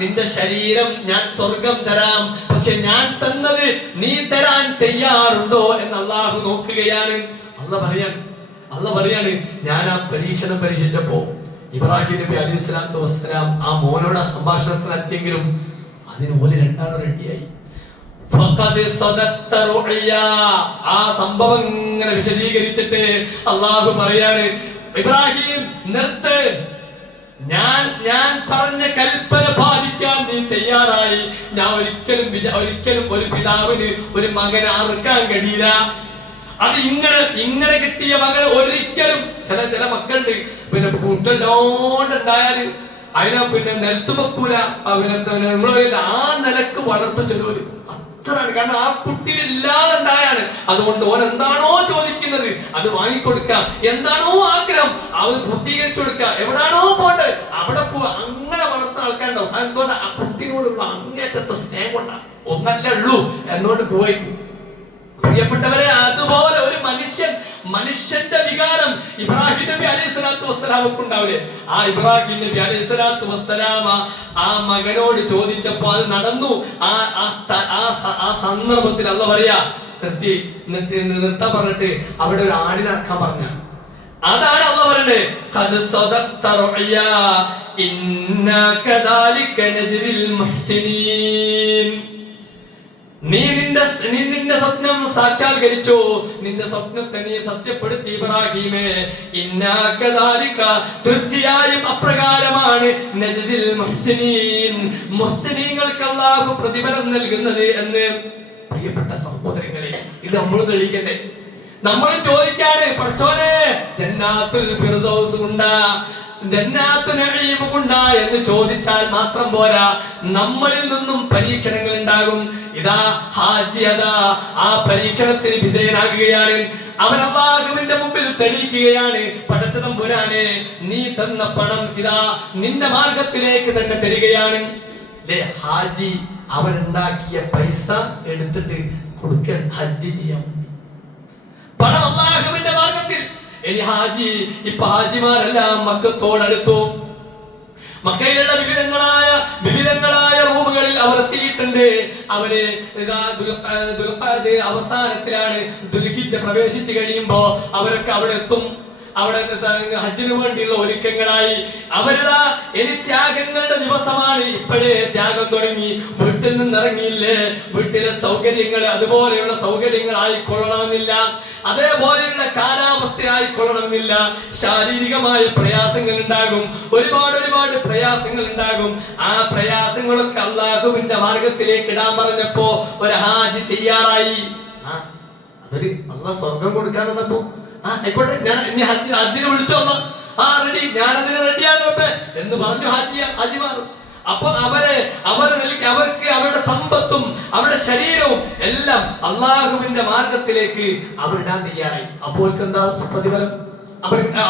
നിന്റെ ശരീരം ഞാൻ സ്വർഗം തരാം, പക്ഷെ ഞാൻ തന്നത് നീ തരാൻ തയ്യാറുണ്ടോ എന്ന് അള്ളാഹു നോക്കുകയാണ്. അള്ളാഹ് പറയാണ് ഞാൻ ആ പരീക്ഷണം പരീക്ഷിച്ചപ്പോ ഇബ്രാഹിം നബി അലൈഹി സ്വലാത്തു വസ്സലാം ആ മോനോട് ആ സംഭാഷണത്തിൽ നടത്തിയെങ്കിലും അതിന് ഓല് രണ്ടാളും റെഡിയായി. ആ സംഭവം ഇങ്ങനെ വിശദീകരിച്ചിട്ട് അള്ളാഹു പറയാണ്, ഇബ്രാഹിം നിർത്ത്, ഞാൻ പറഞ്ഞ കൽപ്പന പാലിക്കാൻ നീ തയ്യാറായി. ഞാൻ ഒരിക്കലും ഒരു പിതാവിന് ഒരു മകനെ അറുക്കാൻ കഴിയില്ല. അത് ഇങ്ങനെ കിട്ടിയ മകനെ ഒരിക്കലും ചില മക്കളുണ്ട് പിന്നെ കുട്ടല്ലോണ്ടുണ്ടായാല് അതിനെ പിന്നെ നിലത്ത് വെക്കൂല. നമ്മള് ആ നിലക്ക് വളർത്തു ചെല്ലുവര് അത്രയാണ്. കാരണം ആ കുട്ടിയില്ലാതെ ഉണ്ടായാണ്. അതുകൊണ്ട് ഓൻ എന്താണോ ചോദിക്കുന്നത് അത് വാങ്ങിക്കൊടുക്ക, എന്താണോ ആഗ്രഹം അത് പൂർത്തീകരിച്ചു കൊടുക്ക, എവിടാണോ പോണ്ടത് അവിടെ പോവാ. അങ്ങനെ വളർത്തുന്ന ആൾക്കാരുണ്ടാവും. അതെന്തുകൊണ്ട്? ആ കുട്ടിയോടുള്ള അങ്ങേറ്റത്തെ സ്നേഹം കൊണ്ടാണ്. ഒന്നല്ലേ ഉള്ളൂ എന്നോണ്ട് പോയിക്കും. പ്രിയപ്പെട്ടവരെ, അതുപോലെ ഒരു മനുഷ്യന്റെ വികാരം ഇബ്രാഹിം നബി അലൈഹി സ്വലാത്തു വസ്സലാമക്ക് ഉണ്ടാവില്ലേ? ആ ഇബ്രാഹിം നബി അലൈഹി സ്വലാത്തു വസ്സലാമ ആ മകനോട് ചോദിച്ചപ്പോൾ അത് നടന്നു. ആ സന്ദർഭത്തിൽ അല്ല പറയാ നിർത്താൻ പറഞ്ഞിട്ട് അവിടെ ഒരു ആടിനെ ഇറക്കാൻ പറഞ്ഞ. അതാണ് അല്ല പറയുന്നത്, ഖദ് സദഖ്ത റുഅയാ ഇന്നാ കദാലിക നജ്രിൽ മുഹ്സിനീൻ. നീ നിന്റെ സ്വപ്നം സാക്ഷാത്കരിച്ചു, നിന്റെ സ്വപ്നത്തെ നീ സത്യപ്പെടുത്തി ഇബ്രാഹിമേ. ഇന്നാ കദാലിക, തീർച്ചയായും അപ്രകാരമാണ്, നജ്ദിൽ മുഹ്സിനീൻ, മുഹ്സിനീങ്ങൾക്ക് അല്ലാഹു പ്രതിഫലം നൽകുന്നത് എന്ന്. പ്രിയപ്പെട്ട സഹോദരങ്ങളെ, ഇത് നമ്മൾ തെളിയിക്കണ്ടേ? നമ്മൾ ചോദിക്കാണ്, പഠിച്ചോനെ ജന്നാത്തുൽ ഫിർദൗസ് ഉണ്ടാ, ജന്നാത്തു നഈം ഉണ്ടാ എന്ന് ചോദിച്ചാൽ മാത്രം പോരാ, നമ്മളിൽ നിന്നും പരീക്ഷണങ്ങൾ ഉണ്ടാകും. ഇതാ ഹാജി അതാ ആ പരീക്ഷണത്തിന് വിധേയനാകുകയാണ്. അവൻ അല്ലാഹുവിന്റെ മുമ്പിൽ തെളിയിക്കുകയാണ്, പടച്ചതമ്പുരാനെ നീ തന്ന പണം ഇതാ നിന്റെ മാർഗത്തിലേക്ക് തന്നെ തരികയാണ്. ഹാജി അവൻ ഉണ്ടാക്കിയ പൈസ എടുത്തിട്ട് കൊടുക്കാൻ ഹജ്ജ് ചെയ്യാൻ വേണ്ടി പണം അല്ലാഹുവിന്റെ മാർഗത്തിൽ. ഇനി ഇപ്പൊ ഹാജിമാരെല്ലാം മക്കത്തോടടുത്തു. മക്കയിലുള്ള വിവിധങ്ങളായ റൂമുകളിൽ അവർ എത്തിയിട്ടുണ്ട്. അവര് അവസാനത്തിലാണ്. ദുൽഹിജ്ജ പ്രവേശിച്ചു കഴിയുമ്പോ അവരൊക്കെ അവിടെ എത്തും. അവിടെ ഹജ്ജിന് വേണ്ടിയുള്ള ഒരുക്കങ്ങളായി അവരുടെ ഇനി ത്യാഗങ്ങളുടെ ദിവസമാണ്. ഇപ്പോഴേ ത്യാഗം തുടങ്ങി. വീട്ടിൽ നിന്ന് ഇറങ്ങിയില്ലേ, വീട്ടിലെ സൗകര്യങ്ങൾ അതുപോലെയുള്ള സൗകര്യങ്ങൾ ആയിക്കൊള്ളണമെന്നില്ല, അതേപോലെയുള്ള കാലാവസ്ഥ ആയിക്കൊള്ളണമെന്നില്ല. ശാരീരികമായ പ്രയാസങ്ങൾ ഉണ്ടാകും, ഒരുപാട് പ്രയാസങ്ങൾ ഉണ്ടാകും. ആ പ്രയാസങ്ങളൊക്കെ അല്ലാഹുവിന്റെ മാർഗത്തിലേക്ക് ഇടാൻ പറഞ്ഞപ്പോ ഒരു ഹാജി തയ്യാറായി. അതൊരു അല്ലാഹ് സ്വർഗം കൊടുക്കാൻ വന്നപ്പോ ആയിക്കോട്ടെ, ഞാൻ ഹജ്ജിനെ വിളിച്ചോളാം, റെഡി, ഞാനതിന് റെഡിയാണ് എന്ന് പറഞ്ഞു ഹാജിമാർ. അപ്പൊ അവർക്ക് അവരുടെ സമ്പത്തും അവരുടെ ശരീരവും എല്ലാം അള്ളാഹുവിന്റെ മാർഗത്തിലേക്ക് അവരിടാൻ തയ്യാറായി. അപ്പോൾ എന്താ പ്രതിഫലം?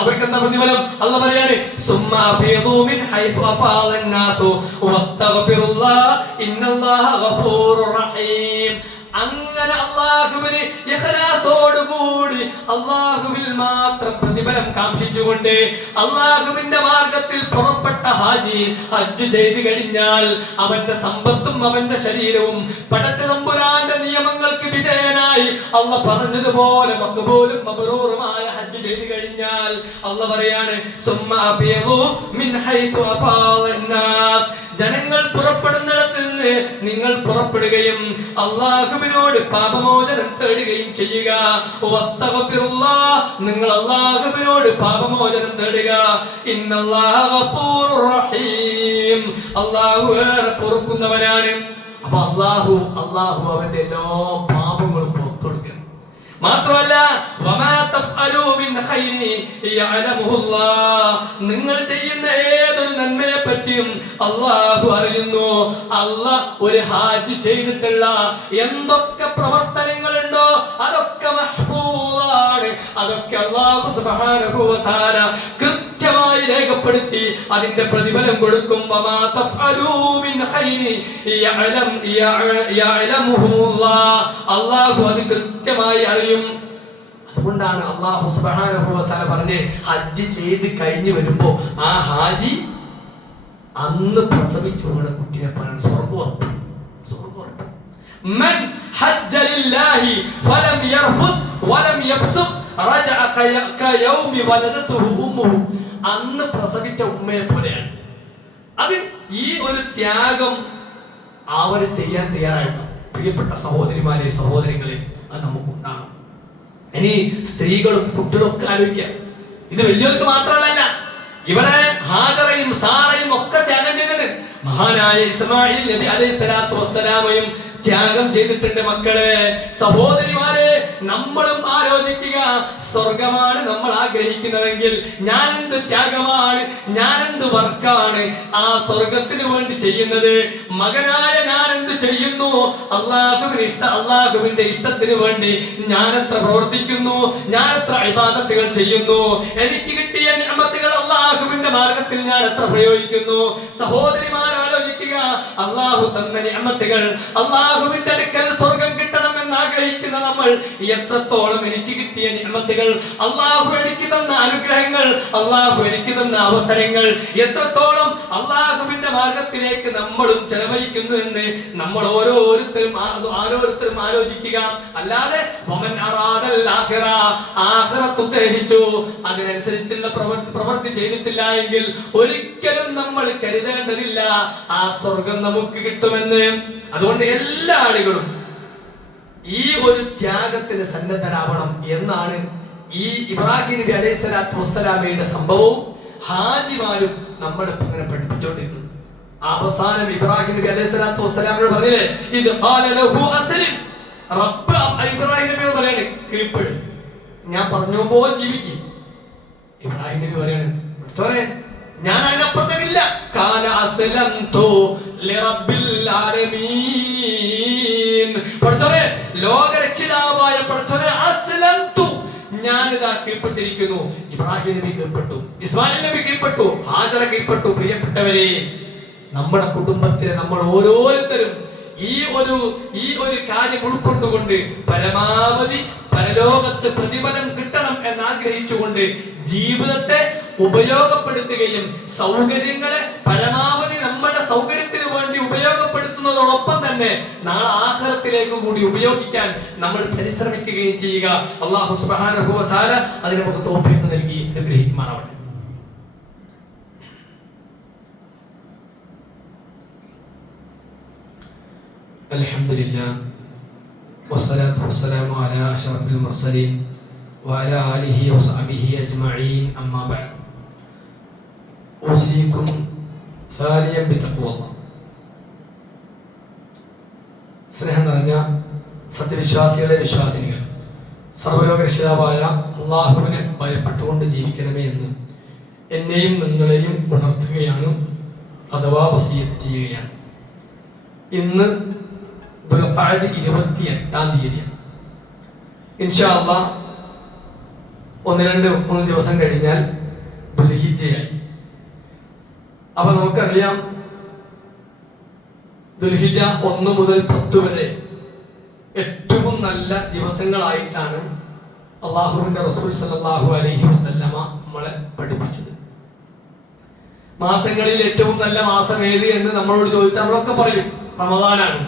അവർക്ക് എന്താ പ്രതിഫലം? അല്ലാഹു പറയാണ്, സുമ്മ അഫീദു മിൻ ഹൈസു അഫാദൻ നാസു വസ്തഗ്ഫിറുല്ലാഹ് ഇന്നല്ലാഹ ഗഫൂറുർ റഹീം. അങ്ങനെ അല്ലാഹുവിന് ഇഖ്ലാസോടുകൂടി അല്ലാഹുവിൽ മാത്രം പ്രതിഫലം കാംക്ഷിച്ചുകൊണ്ട് അല്ലാഹുവിന്റെ മാർഗത്തിൽ പുറപ്പെട്ട ഹാജി ഹജ്ജ് ചെയ്തു കഴിഞ്ഞാൽ അവന്റെ സമ്പത്തും അവന്റെ ശരീരവും പടച്ച തമ്പുരാന്റെ നിയമങ്ങൾക്ക് വിധേയനായി അല്ലാഹ് പറഞ്ഞതുപോലെ മഖ്ബൂലും മബ്റൂറുമായ ഹജ്ജ് ചെയ്തു കഴിഞ്ഞാൽ അല്ലാഹ് പറയാണ്, സുമ്മ അഫീദു മിൻ ഹൈസു അഫാദൻ നാസ്. ജനങ്ങൾ പുറപ്പെടുന്നിടത്ത് നിന്ന് നിങ്ങൾ പുറപ്പെടുകയും അല്ലാഹുവിനോട് പാപമോചനം തേടുകയും ചെയ്യുക. നിങ്ങൾ അല്ലാഹുവിനോട് പാപമോചനം തേടുക. ഇന്നല്ലാഹ ഗഫൂറുർ റഹീം. അല്ലാഹു ഏറെ പൊറുക്കുന്നവനാണ്. അപ്പൊ അല്ലാഹു അവന്റെ എല്ലാ പാപങ്ങളും പുറത്തു കൊടുക്കണം. മാത്രമല്ല വമാ തഫ്അലൂ മിൻ ഖൈരി യഅലമുഹുല്ലാഹ്. നിങ്ങൾ ചെയ്യുന്ന ഏതൊരു നന്മയെ പറ്റിയും അല്ലാഹു അറിയുന്നു. അല്ലാഹ് ഒരു ഹാജി ചെയ്തിട്ടുള്ള എന്തൊക്കെ പ്രവർത്തനങ്ങളുണ്ടോ അതൊക്കെ മഹ്ഫൂളാണ്. അതൊക്കെ അല്ലാഹു സുബ്ഹാനഹു വ തആല കൃത്യമായി രേഖപ്പെടുത്തി അതിന്റെ പ്രതിഫലം കൊടുക്കും. വമാ തഫ്അലൂ മിൻ ഖൈരി യഅലമുഹുല്ലാഹ്. അല്ലാഹു അത് കൃത്യമായി അറിയും. അതുകൊണ്ടാണ് അല്ലാഹു സുബ്ഹാനഹു വ തആല പറഞ്ഞ് ഹജ്ജ് ചെയ്ത് കഴിഞ്ഞു വരുമ്പോ ആ ഹാജി അന്ന് പ്രസവിച്ചു വീണ കുട്ടിയെ പറയുന്നത് സ്വർഗ്ഗം. മൻ ഹജ്ജ ലില്ലാഹി ഫലം യർഫുദ് വലം യഫ്സുഖ് റജഅ കയൗമി വലദതുഹു ഉമ്മുഹു. അന്ന് പ്രസവിച്ച ഉമ്മയെ പോലെയാണ്. അത് ഈ ഒരു ത്യാഗം അവർ ചെയ്യാൻ തയ്യാറായിട്ടുണ്ട്. പ്രിയപ്പെട്ട സഹോദരിമാരെ, സഹോദരങ്ങളെ, അത് നമുക്കുണ്ടാകണം. ഇനി സ്ത്രീകളും കുട്ടികളും ഒക്കെ ആലോചിക്കാം. ഇത് വലിയവർക്ക് മാത്രമല്ല, ഇവിടെ ഹാജറയും സാറയും ഒക്കെ ത്യാഗം ചെയ്തിട്ടുണ്ട്. മഹാനായ ഇസ്മായിൽ നബി അലൈഹി സ്വലാത്തു വസ്സലാമയും ത്യാഗം ചെയ്തിട്ടുണ്ട്. മക്കളെ, സഹോദരിമാരെ, നമ്മളും ആലോചിക്കുക. സ്വർഗമാണ് നമ്മൾ ആഗ്രഹിക്കുന്നതെങ്കിൽ ഞാൻ എന്ത് ത്യാഗമാണ്, ഞാൻ എന്ത് വർക്കാണ് ആ സ്വർഗത്തിന് വേണ്ടി ചെയ്യുന്നത്. മകനായ ഞാൻ എന്ത് ചെയ്യുന്നു, അള്ളാഹുവിന്റെ ഇഷ്ടത്തിന് വേണ്ടി ഞാൻ എത്ര പ്രവർത്തിക്കുന്നു, ഞാൻ എത്ര ഇബാദത്തുകൾ ചെയ്യുന്നു, എനിക്ക് കിട്ടിയ നിഅമത്തുകൾ അള്ളാഹുവിന്റെ മാർഗത്തിൽ ഞാൻ എത്ര പ്രയോഗിക്കുന്നു. സഹോദരിമാർ അള്ളാഹു തന്ന നിഅമത്തുകൾ, അള്ളാഹുവിന്റെ അടുക്കൽ സ്വർഗം കിട്ടണം എന്ന് ആഗ്രഹിക്കുന്ന നമ്മൾ നമ്മൾ എത്രത്തോളം എനിക്ക് കിട്ടിയ നിഅമത്തുകൾ, അള്ളാഹു എനിക്ക് തന്ന അനുഗ്രഹങ്ങൾ, അള്ളാഹു എനിക്ക് തന്ന അവസരങ്ങൾ എത്രത്തോളം അള്ളാഹുവിന്റെ മാർഗത്തിലേക്ക് നമ്മളും ചെലവഴിക്കുന്നു എന്ന് നമ്മൾ ഓരോരുത്തരും ആലോചിക്കുക. അല്ലാതെ വമൻ അറാദൽ ആഖിറ, ആഖിറത്ത് ഉദ്ദേശിച്ചു അതിനനുസരിച്ചുള്ള പ്രവൃത്തി ചെയ്തിട്ടില്ല എങ്കിൽ ഒരിക്കലും നമ്മൾ കരുതേണ്ടതില്ല ആ സ്വർഗം നമുക്ക് കിട്ടുമെന്ന്. അതുകൊണ്ട് എല്ലാ ആളുകളും ഈ ഒരു ത്യാഗത്തിന് സന്നദ്ധരാവണം എന്നാണ് ഈ ഇബ്രാഹിം നബി അലൈഹി സ്വലാത്തു വസ്സലാമയുടെ സംഭവവും ഹാജിമാരും നമ്മളെ ഇങ്ങനെ പഠിപ്പിച്ചുകൊണ്ടിരുന്നത്. അവസാനം ഇബ്രാഹിം നബി അലൈഹി സ്വലാത്തു വസ്സലാമിനോട് പറഞ്ഞില്ലേ, ഇത് ഖാല ലഹു അസ്ലിം, റബ്ബ് ഇബ്രാഹിം നബിയോട് പറയാണ് കീഴ്പ്പെടും, ഞാൻ പറഞ്ഞുമ്പോൾ ജീവിക്കും. ഇബ്രാഹിം നബി പറയാണ് ഞാൻ അതിനപ്പുറത്തേക്കില്ല. കാന അസ്ലംതു ലിറബ്ബിൽ ആലമീൻ, പടച്ചോനെ ലോകരക്ഷിതാവായ പടച്ചോനെ അസ്ലംതു, ഞാനിതാ കീഴ്പ്പെട്ടിരിക്കുന്നു. ഇബ്രാഹിം നബി കീഴ്പ്പെട്ടു, ഇസ്മായിൽ നബി കീഴ്പ്പെട്ടു, ഹാജറ കീഴ്പ്പെട്ടു. പ്രിയപ്പെട്ടവരെ, നമ്മുടെ കുടുംബത്തിലെ നമ്മൾ ഓരോരുത്തരും ഈ ഒരു കാര്യം ഉൾക്കൊണ്ടുകൊണ്ട് പരമാവധി പരലോകത്ത് പ്രതിഫലം കിട്ടണം എന്നാഗ്രഹിച്ചുകൊണ്ട് ജീവിതത്തെ ഉപയോഗപ്പെടുത്തുകയും സൗകര്യങ്ങളെ പരമാവധി നമ്മുടെ സൗകര്യത്തിന് വേണ്ടി ഉപയോഗപ്പെടുത്തുന്നതോടൊപ്പം തന്നെ നാളെ ആഖിറത്തിലേക്ക് കൂടി ഉപയോഗിക്കാൻ നമ്മൾ പരിശ്രമിക്കുകയും ചെയ്യുക. അല്ലാഹു സുബ്ഹാനഹു വ തആല അതിന് നമുക്ക് തൗഫീഖ് നൽകി അനുഗ്രഹിക്കുമാറാവട്ടെ. അൽഹംദുലില്ലാഹ് വസ്സലാത്തു വസ്സലാമു അലാ അഷ്റഫിൽ മുർസലീൻ വഅലാ ആലിഹി വസഹ്ബിഹി അജ്മഈൻ, അമ്മാ ബഅദ്. ഊസീകും സാലിയം ബിതഖ്വല്ലാഹ്. സ്നേഹം നിറഞ്ഞ സത്യവിശ്വാസികളെ, വിശ്വാസിനികൾ, സർവ്വലോക രക്ഷിതാവായ അല്ലാഹുവിനെ ഭയപ്പെട്ടുകൊണ്ട് ജീവിക്കണമേ എന്ന് എന്നെയും നിങ്ങളെയും ഉണർത്തുകയാണ്, അഥവാ വസിയത്ത് ചെയ്യുകയാണ്. ഇന്ന് ദുൽഖഅദ 28-ാം തീയതിയാണ്. ഇൻഷാ അല്ലാഹ് 1-2 ദിവസം കഴിഞ്ഞാൽ ദുൽഹിജ്ജയായി. അപ്പൊ നമുക്കറിയാം, ദുൽഹിജ്ജ 1 മുതൽ 10 വരെ ഏറ്റവും നല്ല ദിവസങ്ങളായിട്ടാണ് അല്ലാഹുവിന്റെ റസൂൽ സല്ലല്ലാഹു അലൈഹി വസല്ലമ നമ്മളെ പഠിപ്പിച്ചത്. മാസങ്ങളിൽ ഏറ്റവും നല്ല മാസം ഏത് എന്ന് നമ്മളോട് ചോദിച്ചാൽ നമ്മളൊക്കെ പറയും റമദാനാണ്.